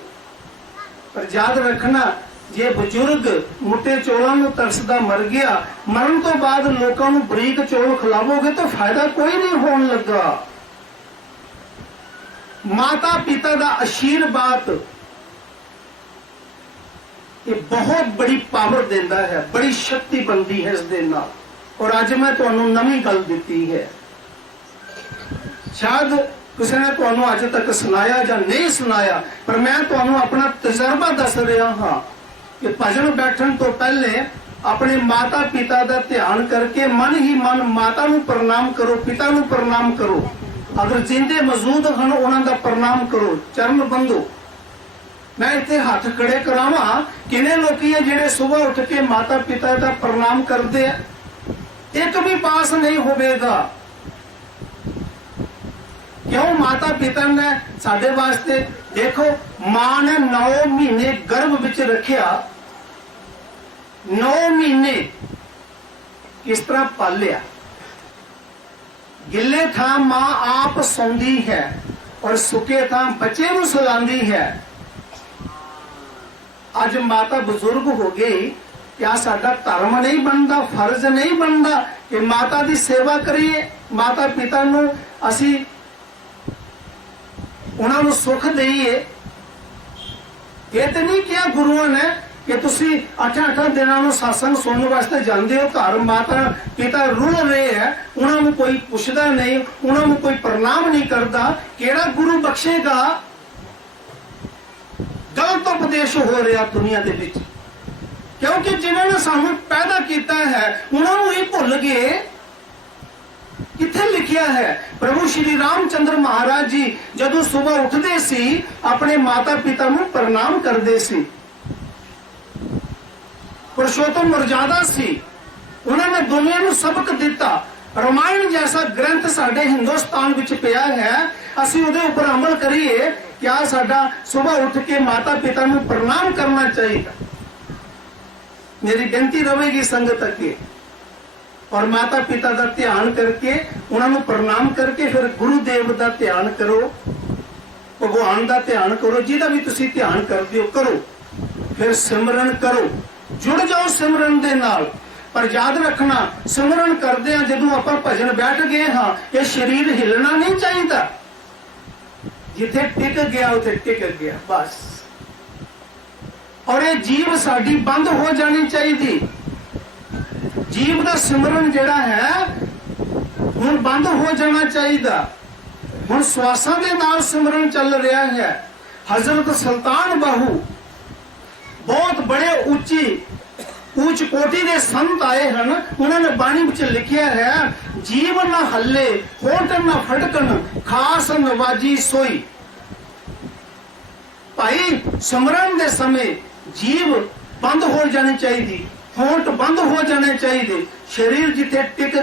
ਪਰ ਯਾਦ ਰੱਖਣਾ, ਜੇ ਬਜ਼ੁਰਗ ਮੁੱਟੇ ਚੌਲਾਂ ਨੂੰ ਤਰਸਦਾ ਮਰ ਗਿਆ, ਮਰਨ ਤੋਂ ਬਾਅਦ ਲੋਕਾਂ ਨੂੰ ਬਰੀਕ ਚੌਲ ਖਿਲਾਵੋਗੇ ਤਾਂ ਫਾਇਦਾ ਕੋਈ ਨਹੀਂ ਹੋਣ ਲੱਗਾ। ਮਾਤਾ ਪਿਤਾ ਦਾ ਆਸ਼ੀਰਵਾਦ ਇਹ ਬਹੁਤ ਬੜੀ ਪਾਵਰ ਦਿੰਦਾ ਹੈ, ਬੜੀ ਸ਼ਕਤੀ ਬਣਦੀ ਹੈ ਇਸ ਦੇ ਨਾਲ। ਔਰ ਅੱਜ ਮੈਂ ਤੁਹਾਨੂੰ ਨਵੀਂ ਗੱਲ ਦਿੱਤੀ ਹੈ, ਸ਼ਾਇਦ ਕਿਸੇ ਨੇ ਤੁਹਾਨੂੰ ਅੱਜ ਤੱਕ ਸੁਣਾਇਆ ਜਾਂ ਨਹੀਂ ਸੁਣਾਇਆ, ਪਰ ਮੈਂ ਤੁਹਾਨੂੰ ਆਪਣਾ ਤਜਰਬਾ ਦੱਸ ਰਿਹਾ ਹਾਂ ਕਿ ਭਜਨ ਬੈਠਣ ਤੋਂ ਪਹਿਲੇ ਆਪਣੇ ਮਾਤਾ ਪਿਤਾ ਦਾ ਧਿਆਨ ਕਰਕੇ ਮਨ ਹੀ ਮਨ ਮਾਤਾ ਨੂੰ ਪ੍ਰਣਾਮ ਕਰੋ, ਪਿਤਾ ਨੂੰ ਪ੍ਰਣਾਮ ਕਰੋ। ਅਗਰ ਜਿੰਦੇ ਮੌਜੂਦ ਹਨ ਉਹਨਾਂ ਦਾ ਪ੍ਰਣਾਮ ਕਰੋ, ਚਰਨ ਬੰਦੋ। ਮੈਂ ਇੱਥੇ ਹੱਥ ਖੜੇ ਕਰਾਵਾਂ, ਕਿੰਨੇ ਲੋਕੀ ਹੈ ਜਿਹੜੇ ਸਵੇਰ ਉੱਠ ਕੇ ਮਾਤਾ ਪਿਤਾ ਦਾ ਪ੍ਰਣਾਮ ਕਰਦੇ ਆ? ਇੱਕ ਵੀ ਪਾਸ ਨਹੀਂ ਹੋਵੇਗਾ। ਕਿਉਂ? ਮਾਤਾ ਪਿਤਾ ਨੇ ਸਾਡੇ ਵਾਸਤੇ, ਦੇਖੋ, ਮਾਂ ਨੇ 9 ਮਹੀਨੇ ਗਰਭ ਵਿੱਚ ਰੱਖਿਆ, 9 ਮਹੀਨੇ ਕਿਸ ਤਰ੍ਹਾਂ ਪਾਲਿਆ। ਗਿੱਲੇ ਥਾਂ ਮਾਂ ਆਪ ਸੌਂਦੀ ਹੈ ਔਰ ਸੁੱਕੇ ਥਾਂ ਬੱਚੇ ਨੂੰ ਸੁਲਾਉਂਦੀ ਹੈ। ਅੱਜ ਮਾਤਾ ਬਜ਼ੁਰਗ ਹੋ ਗਈ, ਕਿਆ ਸਾਡਾ ਧਰਮ ਨਹੀਂ ਬਣਦਾ, ਫਰਜ਼ ਨਹੀਂ ਬਣਦਾ ਕਿ ਮਾਤਾ ਦੀ ਸੇਵਾ ਕਰੀਏ? ਮਾਤਾ ਪਿਤਾ ਨੂੰ ਅਸੀਂ ਉਹਨਾਂ ਨੂੰ ਸੁੱਖ ਦੇਈਏ। ਇਹ ਤੇ ਨਹੀਂ ਕਿਹਾ ਗੁਰੂਆਂ ਨੇ ਕਿ ਤੁਸੀਂ 8-8 ਦਿਨਾਂ ਨੂੰ satsang ਸੁਣਨ ਵਾਸਤੇ ਜਾਂਦੇ ਹੋ, ਘਰ ਮਾਤਾ ਪਿਤਾ ਰੁਲ ਰਹੇ ਹੈ, ਉਹਨਾਂ ਨੂੰ ਕੋਈ ਪੁੱਛਦਾ ਨਹੀਂ, ਉਹਨਾਂ ਨੂੰ ਕੋਈ ਪ੍ਰਣਾਮ ਨਹੀਂ ਕਰਦਾ। ਕਿਹੜਾ ਗੁਰੂ ਬਖਸ਼ੇਗਾ? ਗਲਤ ਉਪਦੇਸ਼ ਹੋ ਰਿਹਾ ਦੁਨੀਆ ਦੇ ਵਿੱਚ, ਕਿਉਂਕਿ ਜਿਨ੍ਹਾਂ ਨੇ ਸਾਨੂੰ ਪੈਦਾ ਕੀਤਾ ਹੈ ਉਹਨਾਂ ਨੂੰ ਹੀ ਭੁੱਲ ਗਏ। ਕਿੱਥੇ ਲਿਖਿਆ ਹੈ? ਪ੍ਰਭੂ ਸ਼੍ਰੀ ਰਾਮਚੰਦਰ ਮਹਾਰਾਜ ਜੀ ਜਦੋਂ ਸਵੇਰ ਉੱਠਦੇ ਸੀ ਆਪਣੇ ਮਾਤਾ ਪਿਤਾ ਨੂੰ ਪ੍ਰਣਾਮ ਕਰਦੇ ਸੀ। ਪੁਰਸ਼ੋਤਮ ਮਰਜ਼ਾਦਾ ਸੀ, ਉਹਨਾਂ ਨੇ ਦੁਨੀਆ ਨੂੰ ਸਬਕ ਦਿੱਤਾ। ਰਾਮਾਇਣ ਜੈਸਾ ਗ੍ਰੰਥ ਸਾਡੇ ਹਿੰਦੁਸਤਾਨ ਵਿੱਚ ਪਿਆ ਹੈ, ਅਸੀਂ ਉਹਦੇ ਉੱਪਰ ਅਮਲ ਕਰੀਏ। ਕਿਆ ਸਾਡਾ ਸਵੇਰ ਉੱਠ ਕੇ ਮਾਤਾ ਪਿਤਾ ਨੂੰ ਪ੍ਰਣਾਮ ਕਰਨਾ ਚਾਹੀਦਾ। ਮੇਰੀ ਬੇਨਤੀ ਰਹੇਗੀ ਸੰਗਤ ਅੱਗੇ, ਔਰ ਮਾਤਾ ਪਿਤਾ ਦਾ ਧਿਆਨ ਕਰਕੇ ਉਹਨਾਂ ਨੂੰ ਪ੍ਰਣਾਮ ਕਰਕੇ ਫਿਰ ਗੁਰੂ ਦੇਵ ਦਾ ਧਿਆਨ ਕਰੋ, ਭਗਵਾਨ ਦਾ ਧਿਆਨ ਕਰੋ। ਜਿਹਦਾ ਵੀ ਤੁਸੀਂ ਧਿਆਨ ਕਰਦੇ ਹੋ ਕਰੋ, ਫਿਰ ਸਿਮਰਨ ਕਰੋ, ਜੁੜ ਜਾਓ ਸਿਮਰਨ ਦੇ ਨਾਲ। ਪਰ ਯਾਦ ਰੱਖਣਾ, ਸਿਮਰਨ ਕਰਦੇ ਆ ਜਦੋਂ ਆਪਾਂ ਭਜਨ ਬੈਠ ਗਏ ਹਾਂ, ਇਹ ਸਰੀਰ ਹਿੱਲਣਾ ਨਹੀਂ ਚਾਹੀਦਾ। ਜਿੱਥੇ ਟਿਕ ਗਿਆ ਉੱਥੇ ਟਿਕ ਗਿਆ ਬਸ। ਔਰ ਇਹ ਜੀਵ ਸਾਡੀ ਬੰਦ ਹੋ ਜਾਣੀ ਚਾਹੀਦੀ। ਜੀਵ ਦਾ ਸਿਮਰਨ ਜਿਹੜਾ ਹੈ ਹੁਣ ਬੰਦ ਹੋ ਜਾਣਾ ਚਾਹੀਦਾ। ਹੁਣ ਸਵਾਸਾਂ ਦੇ ਨਾਲ ਸਿਮਰਨ ਚੱਲ ਰਿਹਾ ਹੈ। ਹਜ਼ਰਤ ਸੁਲਤਾਨ ਬਾਹੂ ਬਹੁਤ ਬੜੇ ਉੱਚ ਕੋਟੀ ਦੇ ਸੰਤ ਆਏ ਹਨ, ਉਹਨਾਂ ਨੇ ਬਾਣੀ ਵਿੱਚ ਲਿਖਿਆ ਹੈ, ਜੀਵ ਨਾ ਹੱਲੇ ਹੋਂਠ ਨਾ ਫੜਕਣ, ਖਾਸ ਨਵਾਜੀ ਸੋਈ। ਭਾਈ ਸਿਮਰਨ ਦੇ ਸਮੇਂ ਜੀਵ ਬੰਦ ਹੋ ਜਾਣੀ ਚਾਹੀਦੀ, ਹੋਂਠ ਬੰਦ ਹੋ ਜਾਣੇ ਚਾਹੀਦੇ। ਸਰੀਰ ਜਿੱਥੇ ਟਿਕ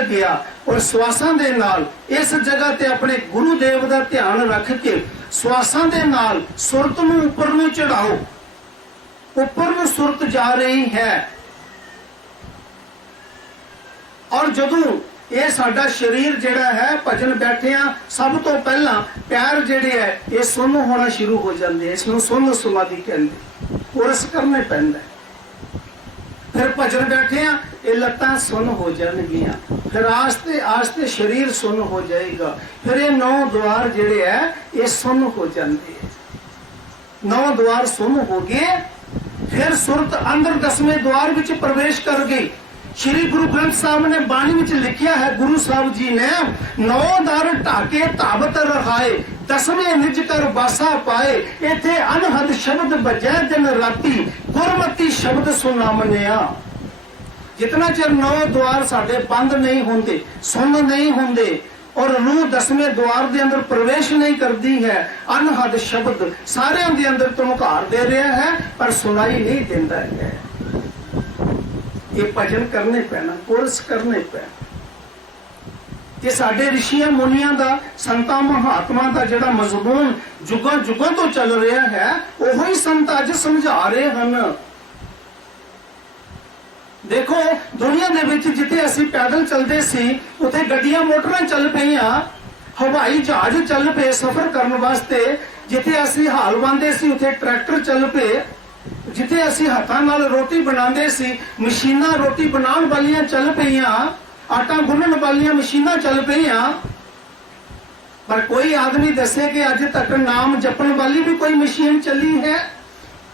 ਗਿਆ ਔਰ ਸਵਾਸਾਂ ਦੇ ਨਾਲ ਇਸ ਜਗ੍ਹਾ ਤੇ ਆਪਣੇ ਗੁਰੂ ਦੇਵ ਦਾ ਧਿਆਨ ਰੱਖ ਕੇ ਸਵਾਸਾਂ ਦੇ ਨਾਲ ਸੁਰਤ ਨੂੰ ਉੱਪਰ ਨੂੰ ਚੜਾਓ। ਉੱਪਰ ਨੂੰ ਸੁਰਤ ਜਾ ਰਹੀ ਹੈ, ਔਰ ਜਦੋਂ ਇਹ ਸਾਡਾ ਸਰੀਰ ਜਿਹੜਾ ਹੈ ਭਜਨ ਬੈਠਿਆ ਸਭ ਤੋਂ ਪਹਿਲਾਂ ਪੈਰ ਜਿਹੜੇ ਹੈ ਇਹ ਸੁੰਨ ਹੋਣਾ ਸ਼ੁਰੂ ਹੋ ਜਾਂਦੇ। ਇਸ ਨੂੰ ਸੁੰਨ ਸਮਾਧੀ ਕਹਿੰਦੇ। ਕੋਰਸ ਕਰਨੇ ਪੈਂਦਾ। ਫਿਰ ਭਜਨ ਬੈਠਿਆ ਇਹ ਲੱਤਾਂ ਸੁੰਨ ਹੋ ਜਾਣਗੀਆਂ, ਫਿਰ ਆਸਤੇ ਆਸਤੇ ਸਰੀਰ ਸੁੰਨ ਹੋ ਜਾਏਗਾ। ਫਿਰ ਇਹ 9 ਦੁਆਰ ਜਿਹੜੇ ਹੈ ਇਹ ਸੁੰਨ ਹੋ ਜਾਂਦੇ। 9 ਦੁਆਰ ਸੁੰਨ ਹੋ ਗਏ, ਫਿਰ ਸੁਰਤ ਅੰਦਰ 10ਵੇਂ ਦੁਆਰ ਵਿੱਚ ਪ੍ਰਵੇਸ਼ ਕਰ ਗਈ। श्री गुरु ग्रंथ साहब ने बाणी में लिखा है, गुरु साहब जी ने 9 दर ढाके ताबत रहाए, 10वें निज कर बासा पाए, इथे अनहद शब्द बजै दिन राती, गुरमती शब्द सुना मनिया। जितना चिर 9 द्वार साडे बंद नहीं होंदे, सुन नहीं होंदे और रूह 10वें द्वार दे अंदर प्रवेश नहीं करती है, अनहद शब्द सारे दे अंदर धमकार दे रहा है पर सुनाई नहीं देता है। ये भजन करने पैना, कोर्स करने पैना। ये साडे ऋषियां मुनियां दा, संतां महात्मा दा जिहड़ा मजमून जुगां जुगां तो चल रहा है, ओहो ही संत अज समझा रहे हन। देखो दुनिया दे विच जिथे असीं पैदल चलदे सी उथे गड्डियां मोटरां चल पईयां, हवाई जहाज चल पे सफर करने वास्ते। जिथे असीं हाल बांधे सी उथे ट्रैक्टर चल पे। जिथे असीं हत्थां नाल रोटी बनांदे सी मशीनां रोटी बनाउण वालियां चल पईयां, आटा गुन्नण वालियां मशीनां चल पईयां। पर कोई आदमी दसे कि अज तक नाम जपण वाली भी कोई मशीन चली है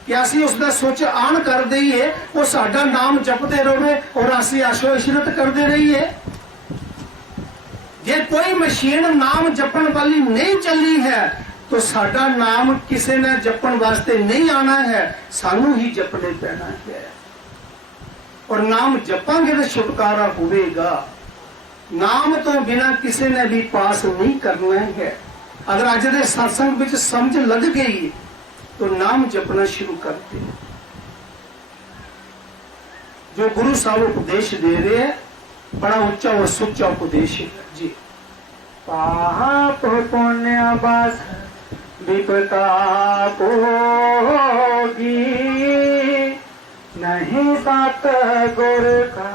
कि असीं उसदा सुच आन कर दईए, वो साडा नाम जपते रहे और असीं आशो इशरत करते रहिए। जे कोई मशीन नाम जपण वाली नहीं चली है तो साडा नाम किसी ने जपण वास्ते नहीं आना है, सानू ही जपने पैना है। और नाम जपांगे तो छुटकारा होगा। नाम तो बिना किसी ने भी पास नहीं करना है। अगर अज दे सत्संग विच समझ लग गई तो नाम जपना शुरू कर दे। जो गुरु साहब उपदेश दे रहे हैं बड़ा उच्चा और सुच्चा उपदेश है जी। पाप पुण्य बस विपता होगी, नहीं सत गुर का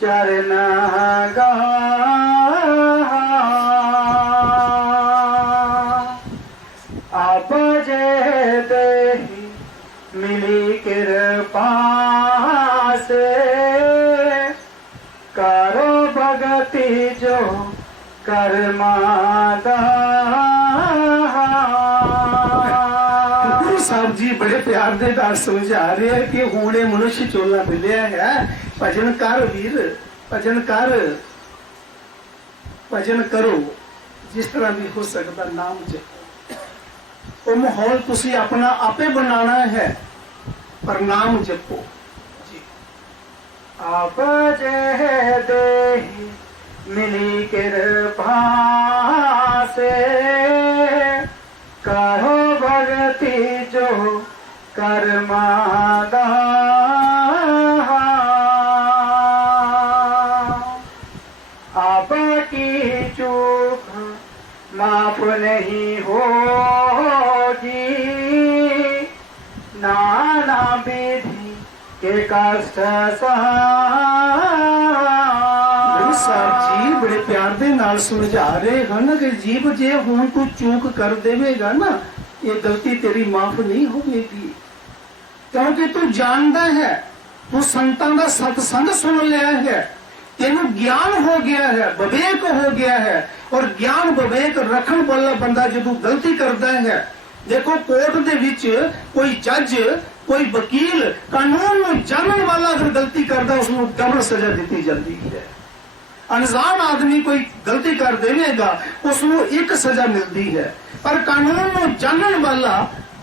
चरण आप जे देहि मिली कृपा से, करो भगति जो कर्मा बड़े प्यार दे नाल समझा रहे हैं कि हुणे मनुष्य चोला मिलिया है, भजन कर वीर, भजन कर, भजन करो, जिस तरह भी हो सकता नाम जपो। वो माहौल तुसी अपना आपे बनाना है, पर नाम जपो जी। आप जय देहि मिली कृपा से, कहो भगति जो कर्मादा, आपकी चूक माफ नहीं होगी, नाना विधि के कष्ट जी बड़े प्यार दे नाल समझा रहे हैं कि जीव जे हुण तू चूक कर देवेगा ना, ये गलती तेरी माफ नहीं होगी, क्योंकि तू जानता है, तू संतां दा सत्संग सुन लिया है, तेनू ज्ञान हो गया है, विवेक हो गया है। और ज्ञान विवेक रखन वाला बंदा जदों गलती करता है, देखो कोर्ट दे विच कोई जज, कोई वकील, कानून नूं जानन वाला अगर गलती करता उसनूं डबल सजा दी जाती है। अनजान आदमी कोई गलती कर देवेगा उसनूं एक सजा मिलती है, पर कानून नूं जानन वाला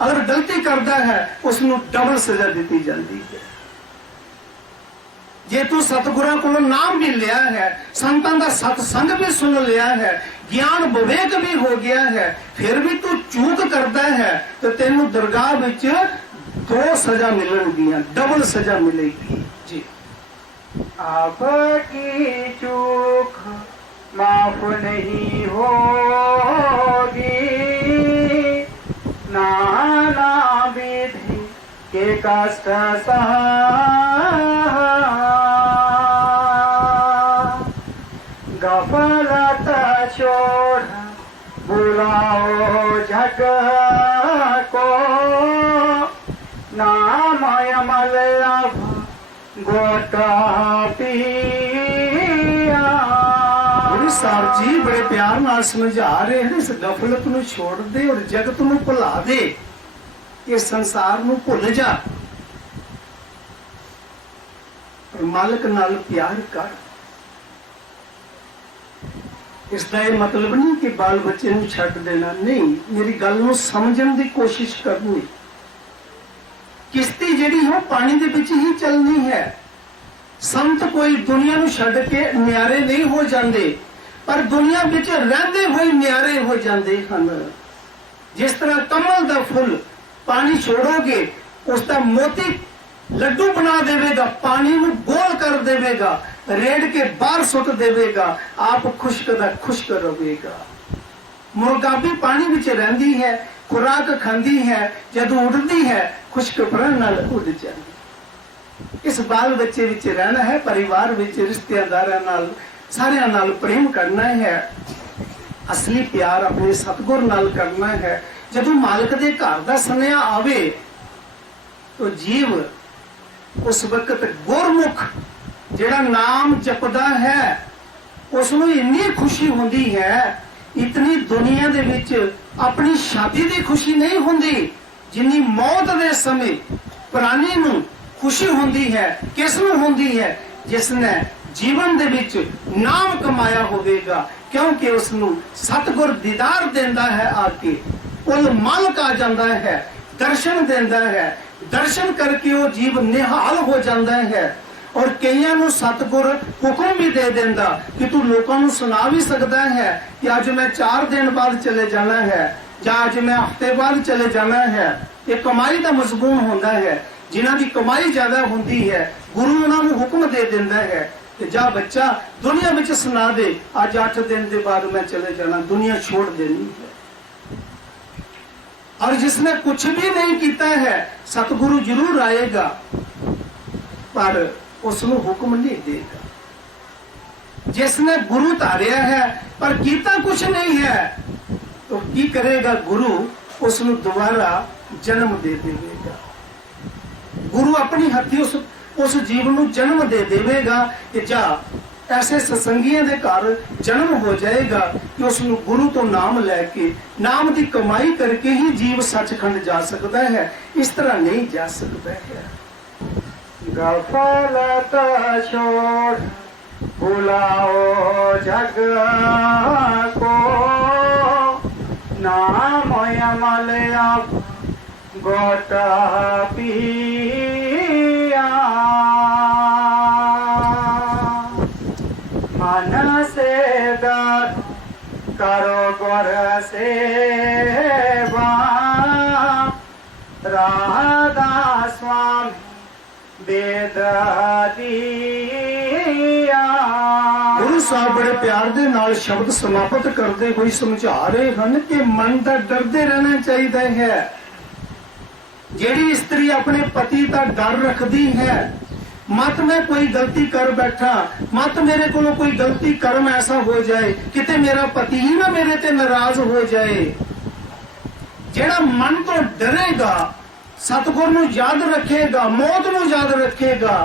अगर गलती करता है उसनूं डबल सजा दी जाती है। जे तू सतगुरां कोलों नाम भी लिया है, संतां दा सत्संग भी सुन लिया है, ज्ञान विवेक भी हो गया है, फिर भी तू चूक करता है तो तेनू दरगाह विच दो सजा मिलणगियां, डबल सजा मिलेगी जी। आपकी चूक माफ नहीं होगी, नाना विधि के कष्ट गफलत छोड़ बुलाओ जग को, नाम अमल गोटा पिया। साहब जी बड़े प्यार नाल समझा रहे हैं, इस गफलत नूं छोड़ दे और जगत नूं भुला दे, इस संसार नूं भुल जा और मालिक नाल प्यार कर। इसका यह मतलब नहीं कि बाल बच्चे नूं छड्ड देना, नहीं, मेरी गल नूं समझण दी कोशिश करनी। किश्ती जिहड़ी है पानी दे विच ही चलनी है। संत कोई दुनिया नूं छड्ड के न्यारे नहीं हो जाते, पर दुनिया विच रहंदे होए न्यारे हो जाते हैं। जिस तरह कमल दा फुल पानी छोड़ोगे उसका मोती लड्डू बना देवेगा, पानी नूं गोल कर देवेगा, रेड़ के बाहर सुट देवेगा, आप खुश्क दा खुश्क रवेगा। मुर्गा भी पानी विच रहिंदी है, खुराक खांदी है, जदों उड़दी है खुश्क भरन नाल उड़ जांदी। इस बाल बच्चे विच रहना है, परिवार विच रिश्तेदारां नाल सारियां नाल प्रेम करना है, असली प्यार अपने सतगुर नाल करना है। जदों मालिक दे घर दा सुनेहा आवे तो जीव उस वक्त गुरमुख जेड़ा नाम जपदा है उसनूं इन्नी खुशी होंदी है, इतनी दुनिया दे विच अपनी शादी दी खुशी नहीं होंदी जिन्नी मौत दे समय प्राणी नूं खुशी होंदी है। किस नूं होंदी है? जिसने जीवन दे विच नाम कमाया होवेगा, क्योंकि उसनूं सतगुर दीदार देंदा है, आके उल मालक आ जांदा है, दर्शन देंदा है, दर्शन करके वो जीव निहाल हो जाता है। और कईयां नूं सतगुर हुक्म भी दे देंदा कि तू लोकां नूं सुना भी सकता है कि अज मैं 4 दिन बाद चले जाना है, या अज मैं हफ्ते बाद चले जाना है। ये कमाई का मजबून होता है। जिन्हां की कमाई ज्यादा होती है गुरु उन्हां नूं हुक्म दे देंदा है कि जा बच्चा दुनिया में सुना दे, अज 8 दिन के बाद मैं चले जाना, दुनिया छोड़ देनी है। और जिसने कुछ भी नहीं किया है सतगुरु जरूर आएगा, पर उसनूं हुक्म नहीं देगा। जिसने गुरु धारिया है पर कीता कुछ नहीं है तो की करेगा? गुरु उसनूं दोबारा जन्म दे देगा। गुरु अपनी हथी उस जीव नूं जन्म दे देगा कि जा ऐसे सत्संगियों के घर जन्म हो जाएगा ਕਿ ਉਸ ਨੂੰ ਗੁਰੂ ਤੋਂ ਨਾਮ ਲੈ ਕੇ ਨਾਮ ਦੀ ਕਮਾਈ ਕਰਕੇ ਹੀ ਜੀਵ ਸੱਚਖੰਡ ਜਾ ਸਕਦਾ ਹੈ, ਇਸ ਤਰ੍ਹਾਂ ਨਹੀਂ ਜਾ ਸਕਦਾ ਹੈ। गफलत छोड़ बुलाओ जग को, नाम अमल अब गोट पिया। मन से दर करो गुर सेवा, राधा स्वामी वेद दिया। ਗੁਰੂ ਸਾਹਿਬ ਬੜੇ ਪਿਆਰ ਦੇ ਨਾਲ ਸ਼ਬਦ ਸਮਾਪਤ ਕਰਦੇ ਹੋਏ ਸਮਝਾ ਰਹੇ ਹਨ ਕਿ ਮਨ ਦਾ ਡਰਦੇ ਰਹਿਣਾ ਚਾਹੀਦਾ ਹੈ। ਜਿਹੜੀ ਇਸਤਰੀ ਆਪਣੇ ਪਤੀ ਦਾ ਡਰ ਰੱਖਦੀ ਹੈ, ਮਤ ਮੈਂ ਕੋਈ ਗਲਤੀ ਕਰ ਬੈਠਾ, ਮਤ ਮੇਰੇ ਕੋਲੋਂ ਕੋਈ ਗਲਤੀ ਕਰਮ ਐਸਾ ਹੋ ਜਾਏ, ਕਿਤੇ ਮੇਰਾ ਪਤੀ ਹੀ ਨਾ ਮੇਰੇ ਤੇ ਨਾਰਾਜ਼ ਹੋ ਜਾਏ। ਜਿਹੜਾ ਮਨ ਤੋਂ ਡਰੇਗਾ, ਸਤਿਗੁਰ ਨੂੰ ਯਾਦ ਰੱਖੇਗਾ, ਮੌਤ ਨੂੰ ਯਾਦ ਰੱਖੇਗਾ,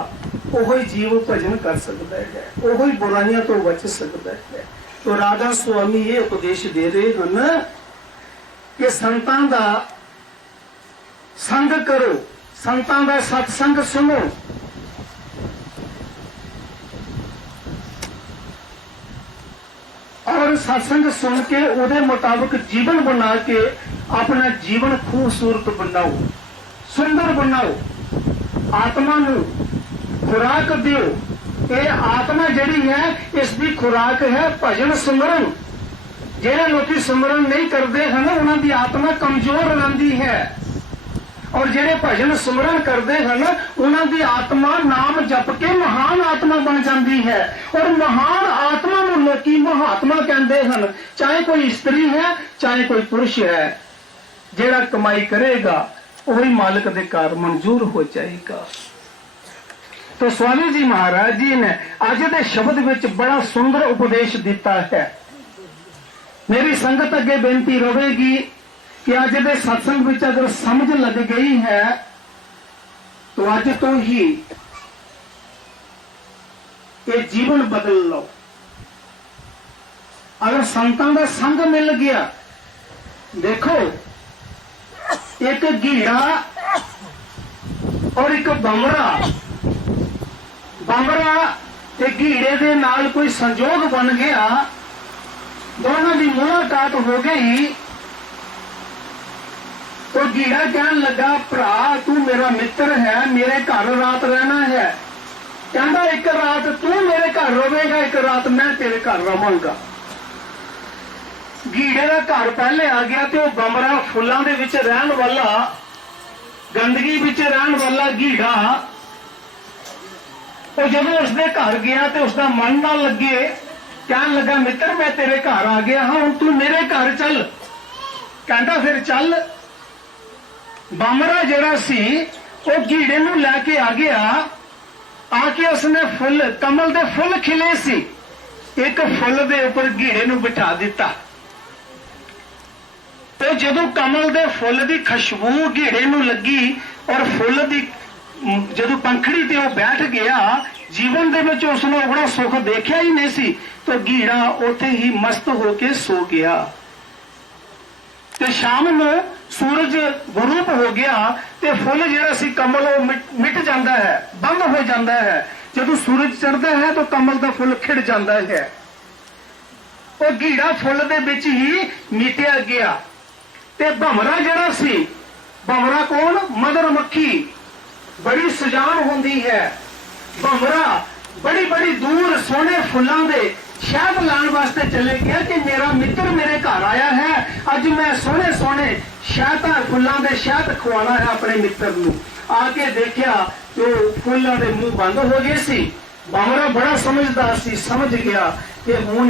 ਉਹੀ ਜੀਵ ਭਜਨ ਕਰ ਸਕਦਾ ਹੈ, ਉਹੀ ਬੁਰਾਈਆਂ ਤੋਂ ਬਚ ਸਕਦਾ ਹੈ। तो राधा स्वामी ये उपदेश दे रहे हैं कि संतां दा संग करो, संतां दा सत्संग सुनो, और सत्संग सुन के उहदे मुताबिक जीवन बना के अपना जीवन खूबसूरत बनाओ, सुंदर बनाओ, आत्मा नू खुराक दियो। ये आत्मा जिहड़ी है इसकी खुराक है भजन सिमरन। जिहड़े लोग सिमरन नहीं करते हैं उन्हां दी आत्मा कमजोर रहती है, और जिहड़े भजन सिमरन करते हैं उन्हां दी आत्मा नाम जप के महान आत्मा बन जाती है। और महान आत्मा नूं लोकी महात्मा कहते हैं, चाहे कोई स्त्री है चाहे कोई पुरुष है। जिहड़ा कमाई करेगा वही मालिक दे घर मंजूर हो जाएगा। तो स्वामी जी महाराज जी ने अज दे शब्द विच बड़ा सुंदर उपदेश दिता है। मेरी संगत अगे बेनती रहेगी कि अज दे सत्संग विच अगर समझ लग गई है तो अज तो ही ये जीवन बदल लो। अगर संतां दा संग मिल गया, देखो एक घीड़ा और एक बमरा, बमरा ते घीड़े दे नाल कोई संजोग बन गया, दोनों की मुलाकात हो गई। तो घीड़ा कहन लगा, भरा तू मेरा मित्र है, मेरे घर रात रहना है। कहता एक रात तू मेरे घर रवेगा, एक रात मैं तेरे घर रवांगा। घीड़े का घर पहले आ गया तो बमरा फुलों के विच रहन वाला, गंदगी विच रहन वाला घीड़ा, तो जब उसने घर गया तो उसका मन ना लगे, कहन लगा मित्र मैं तेरे घर आ गया हाँ, तू मेरे घर चल। कहता फिर चल। बमरा जरा सी वो घीड़े नूं लैके आ गया, आके उसने फुल कमल दे फुल खिले सी, एक फुल दे ऊपर घीड़े नूं बिठा दिता। तो जदों कमल दे फुल दी खुशबू घीड़े नूं लगी और फुल दी जदों पंखड़ी ते वो बैठ गया, जीवन दे विच उसने बड़ा सुख देखिया ही नहीं सी, तो घीड़ा उथे ही मस्त होके सो गया। ते शाम नूं सूरज गुरूप हो गया ते फुल जिहड़ा सी कमल वो मिट जाता है, बंद हो जाता है। जदों सूरज चढ़ता है तो कमल का फुल खिड़ जाता है। वो घीड़ा फुल दे विच ही मिटिया गया। ते भंवरा जिहड़ा सी, भंवरा कौन? मधुर मक्खी, बड़ी सुजान होंदी है। भंवरा बड़ी बड़ी दूर सोने फुलों दे शहद लाने वास्ते चले गया कि मेरा मित्र मेरे घर आया है, अज मैं सोने सोने शहद फुलों दे शहद खवाना है अपने मित्र नूं। आके देखा तो फुलों दे मुंह बंद हो गए सी। भंवरा बड़ा समझदार सी, समझ गया कि हुण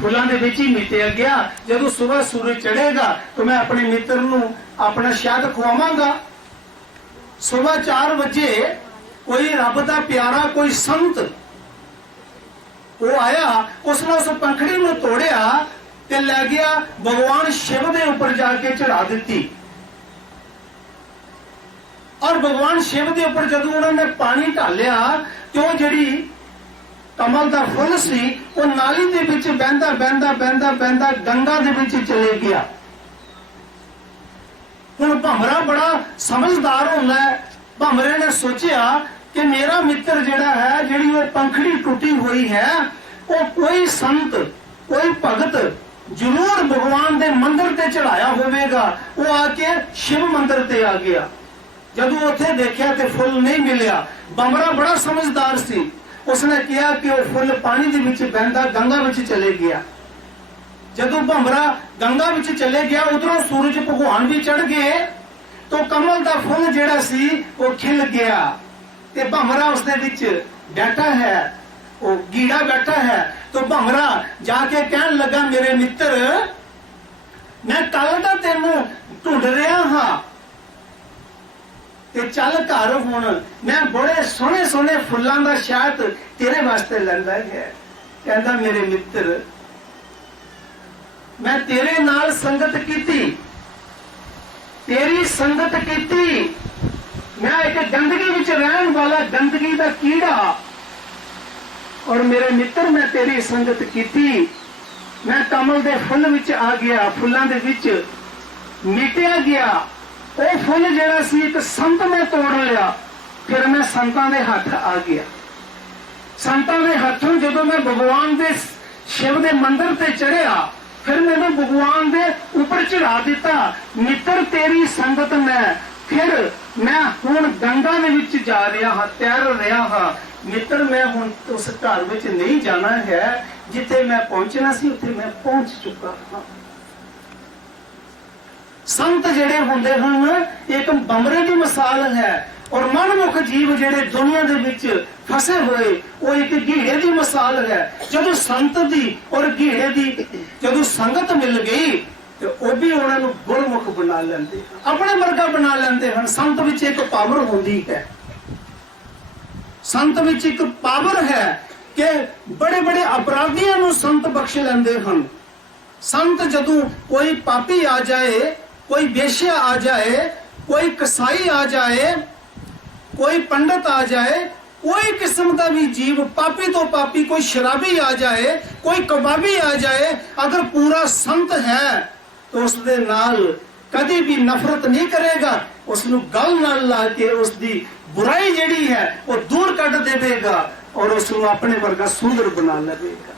फुलों के विच ही मिटिया गया। जदों सुबह सूरज चढ़ेगा तो मैं अपने मित्र नूं अपना शहद खवावांगा। सुबह 4 बजे कोई रब दा प्यारा कोई संत वो आया, उसने उस पंखड़ी नूं तोड़िया ते लै गया भगवान शिव दे ऊपर जाके चढ़ा दी। और भगवान शिव दे ऊपर जदों उन्होंने पानी ढालिया तो जिहड़ी ਕਮਲ ਦਾ ਫੁੱਲ ਸੀ, ਉਹ ਨਾਲੀ ਦੇ ਵਿੱਚ ਬਹਿੰਦਾ ਬਹਿੰਦਾ ਬਹਿੰਦਾ ਬਹਿੰਦਾ ਗੰਗਾ ਦੇ ਵਿੱਚ ਚਲੇ ਗਿਆ। ਹੁਣ ਭਮਰਾ ਬੜਾ ਸਮਝਦਾਰ ਹੁੰਦਾ ਹੈ। ਭਮਰੇ ਨੇ ਸੋਚਿਆ ਕਿ ਮੇਰਾ ਮਿੱਤਰ ਜਿਹੜਾ ਹੈ, ਜਿਹੜੀ ਉਹ ਪੰਖੜੀ ਟੁੱਟੀ ਹੋਈ ਹੈ, ਉਹ ਕੋਈ ਸੰਤ ਕੋਈ ਭਗਤ ਜ਼ਰੂਰ ਭਗਵਾਨ ਦੇ ਮੰਦਿਰ ਤੇ ਚੜਾਇਆ ਹੋਵੇਗਾ। ਉਹ ਆ ਕੇ ਸ਼ਿਵ ਮੰਦਿਰ ਤੇ ਆ ਗਿਆ। ਜਦੋਂ ਉੱਥੇ ਦੇਖਿਆ ਤੇ ਫੁੱਲ ਨਹੀਂ ਮਿਲਿਆ। ਭਮਰਾ ਬੜਾ ਸਮਝਦਾਰ ਸੀ, ਉਸਨੇ ਕਿਹਾ ਕਿ ਉਹ ਫੁੱਲ ਪਾਣੀ ਦੇ ਵਿੱਚ ਬਹਿੰਦਾ ਗੰਗਾ ਵਿੱਚ ਚਲੇ ਗਿਆ। ਜਦੋਂ ਭਮਰਾ ਗੰਗਾ ਵਿੱਚ ਚਲੇ ਗਿਆ, ਉਧਰੋਂ ਸੂਰਜ ਭਗਵਾਨ ਵੀ ਚੜ ਗਏ, तो कमल का फुल जेड़ा सी वो खिल गया ते भमरा उसदे विच बैठा है, वो गीड़ा बैठा है। तो भमरा जाके कहन लगा मेरे मित्र मैं कल दा तेनू ढूंढ रहा हाँ ते चल घर हुण मैं बड़े सोहने सोहने फुल्लां दा शायद तेरे वास्ते लैंदा है। कहंदा मेरे मित्र मैं तेरे नाल संगत कीती, तेरी संगत कीती, मैं एक गंदगी विच रहन वाला गंदगी दा कीड़ा, और मेरे मित्र मैं तेरी संगत कीती, मैं कमल दे फुल विच आ गया, फुल्लां दे विच मिटिया गया। वो फुल जेड़ा सी एक संत मैं तोड़ लिया, फिर मैं संतां दे हथ आ गया। संतां दे हथों जदों मैं भगवान दे शिव दे मंदिर ते चढ़िया, फिर मैंने भगवान दे ऊपर चढ़ा दिता। मित्र तेरी संगत में फिर मैं हुण गंगा दे विच जा रहा हाँ, तैर रहा हाँ। मित्र मैं हुण उस घर विच नहीं जाना है, जिथे मैं पहुंचना सी उथे मैं पहुंच चुका हाँ। संत जेड़े हुंदे हन एक बमरे की मिसाल है, और मनमुख जीव जेड़े दुनिया दे विच फसे हुए वो एक घीड़े की मिसाल है। जब संत दी और घीड़े की जब संगत मिल गई तो वो भी उन्होंने गुरमुख बना लेंदे, अपने वर्गा बना लेंदे हन। संत विच एक पावर होंदी है, संत विच एक पावर है कि बड़े बड़े अपराधियों को संत बख्श लेंदे हन। संत जदों कोई पापी आ जाए, कोई बेश्या आ जाए, कोई कसाई आ जाए, कोई पंडित आ जाए, कोई किस्म का भी जीव पापी तो पापी, कोई शराबी आ जाए, कोई कबाबी आ जाए, अगर पूरा संत है तो उसके नाल कभी भी नफरत नहीं करेगा, उसनु गल नाल ला के उसकी बुराई जिहड़ी है वो दूर कट देवेगा और उसनु अपने वर्गा सुंदर बना लेगा।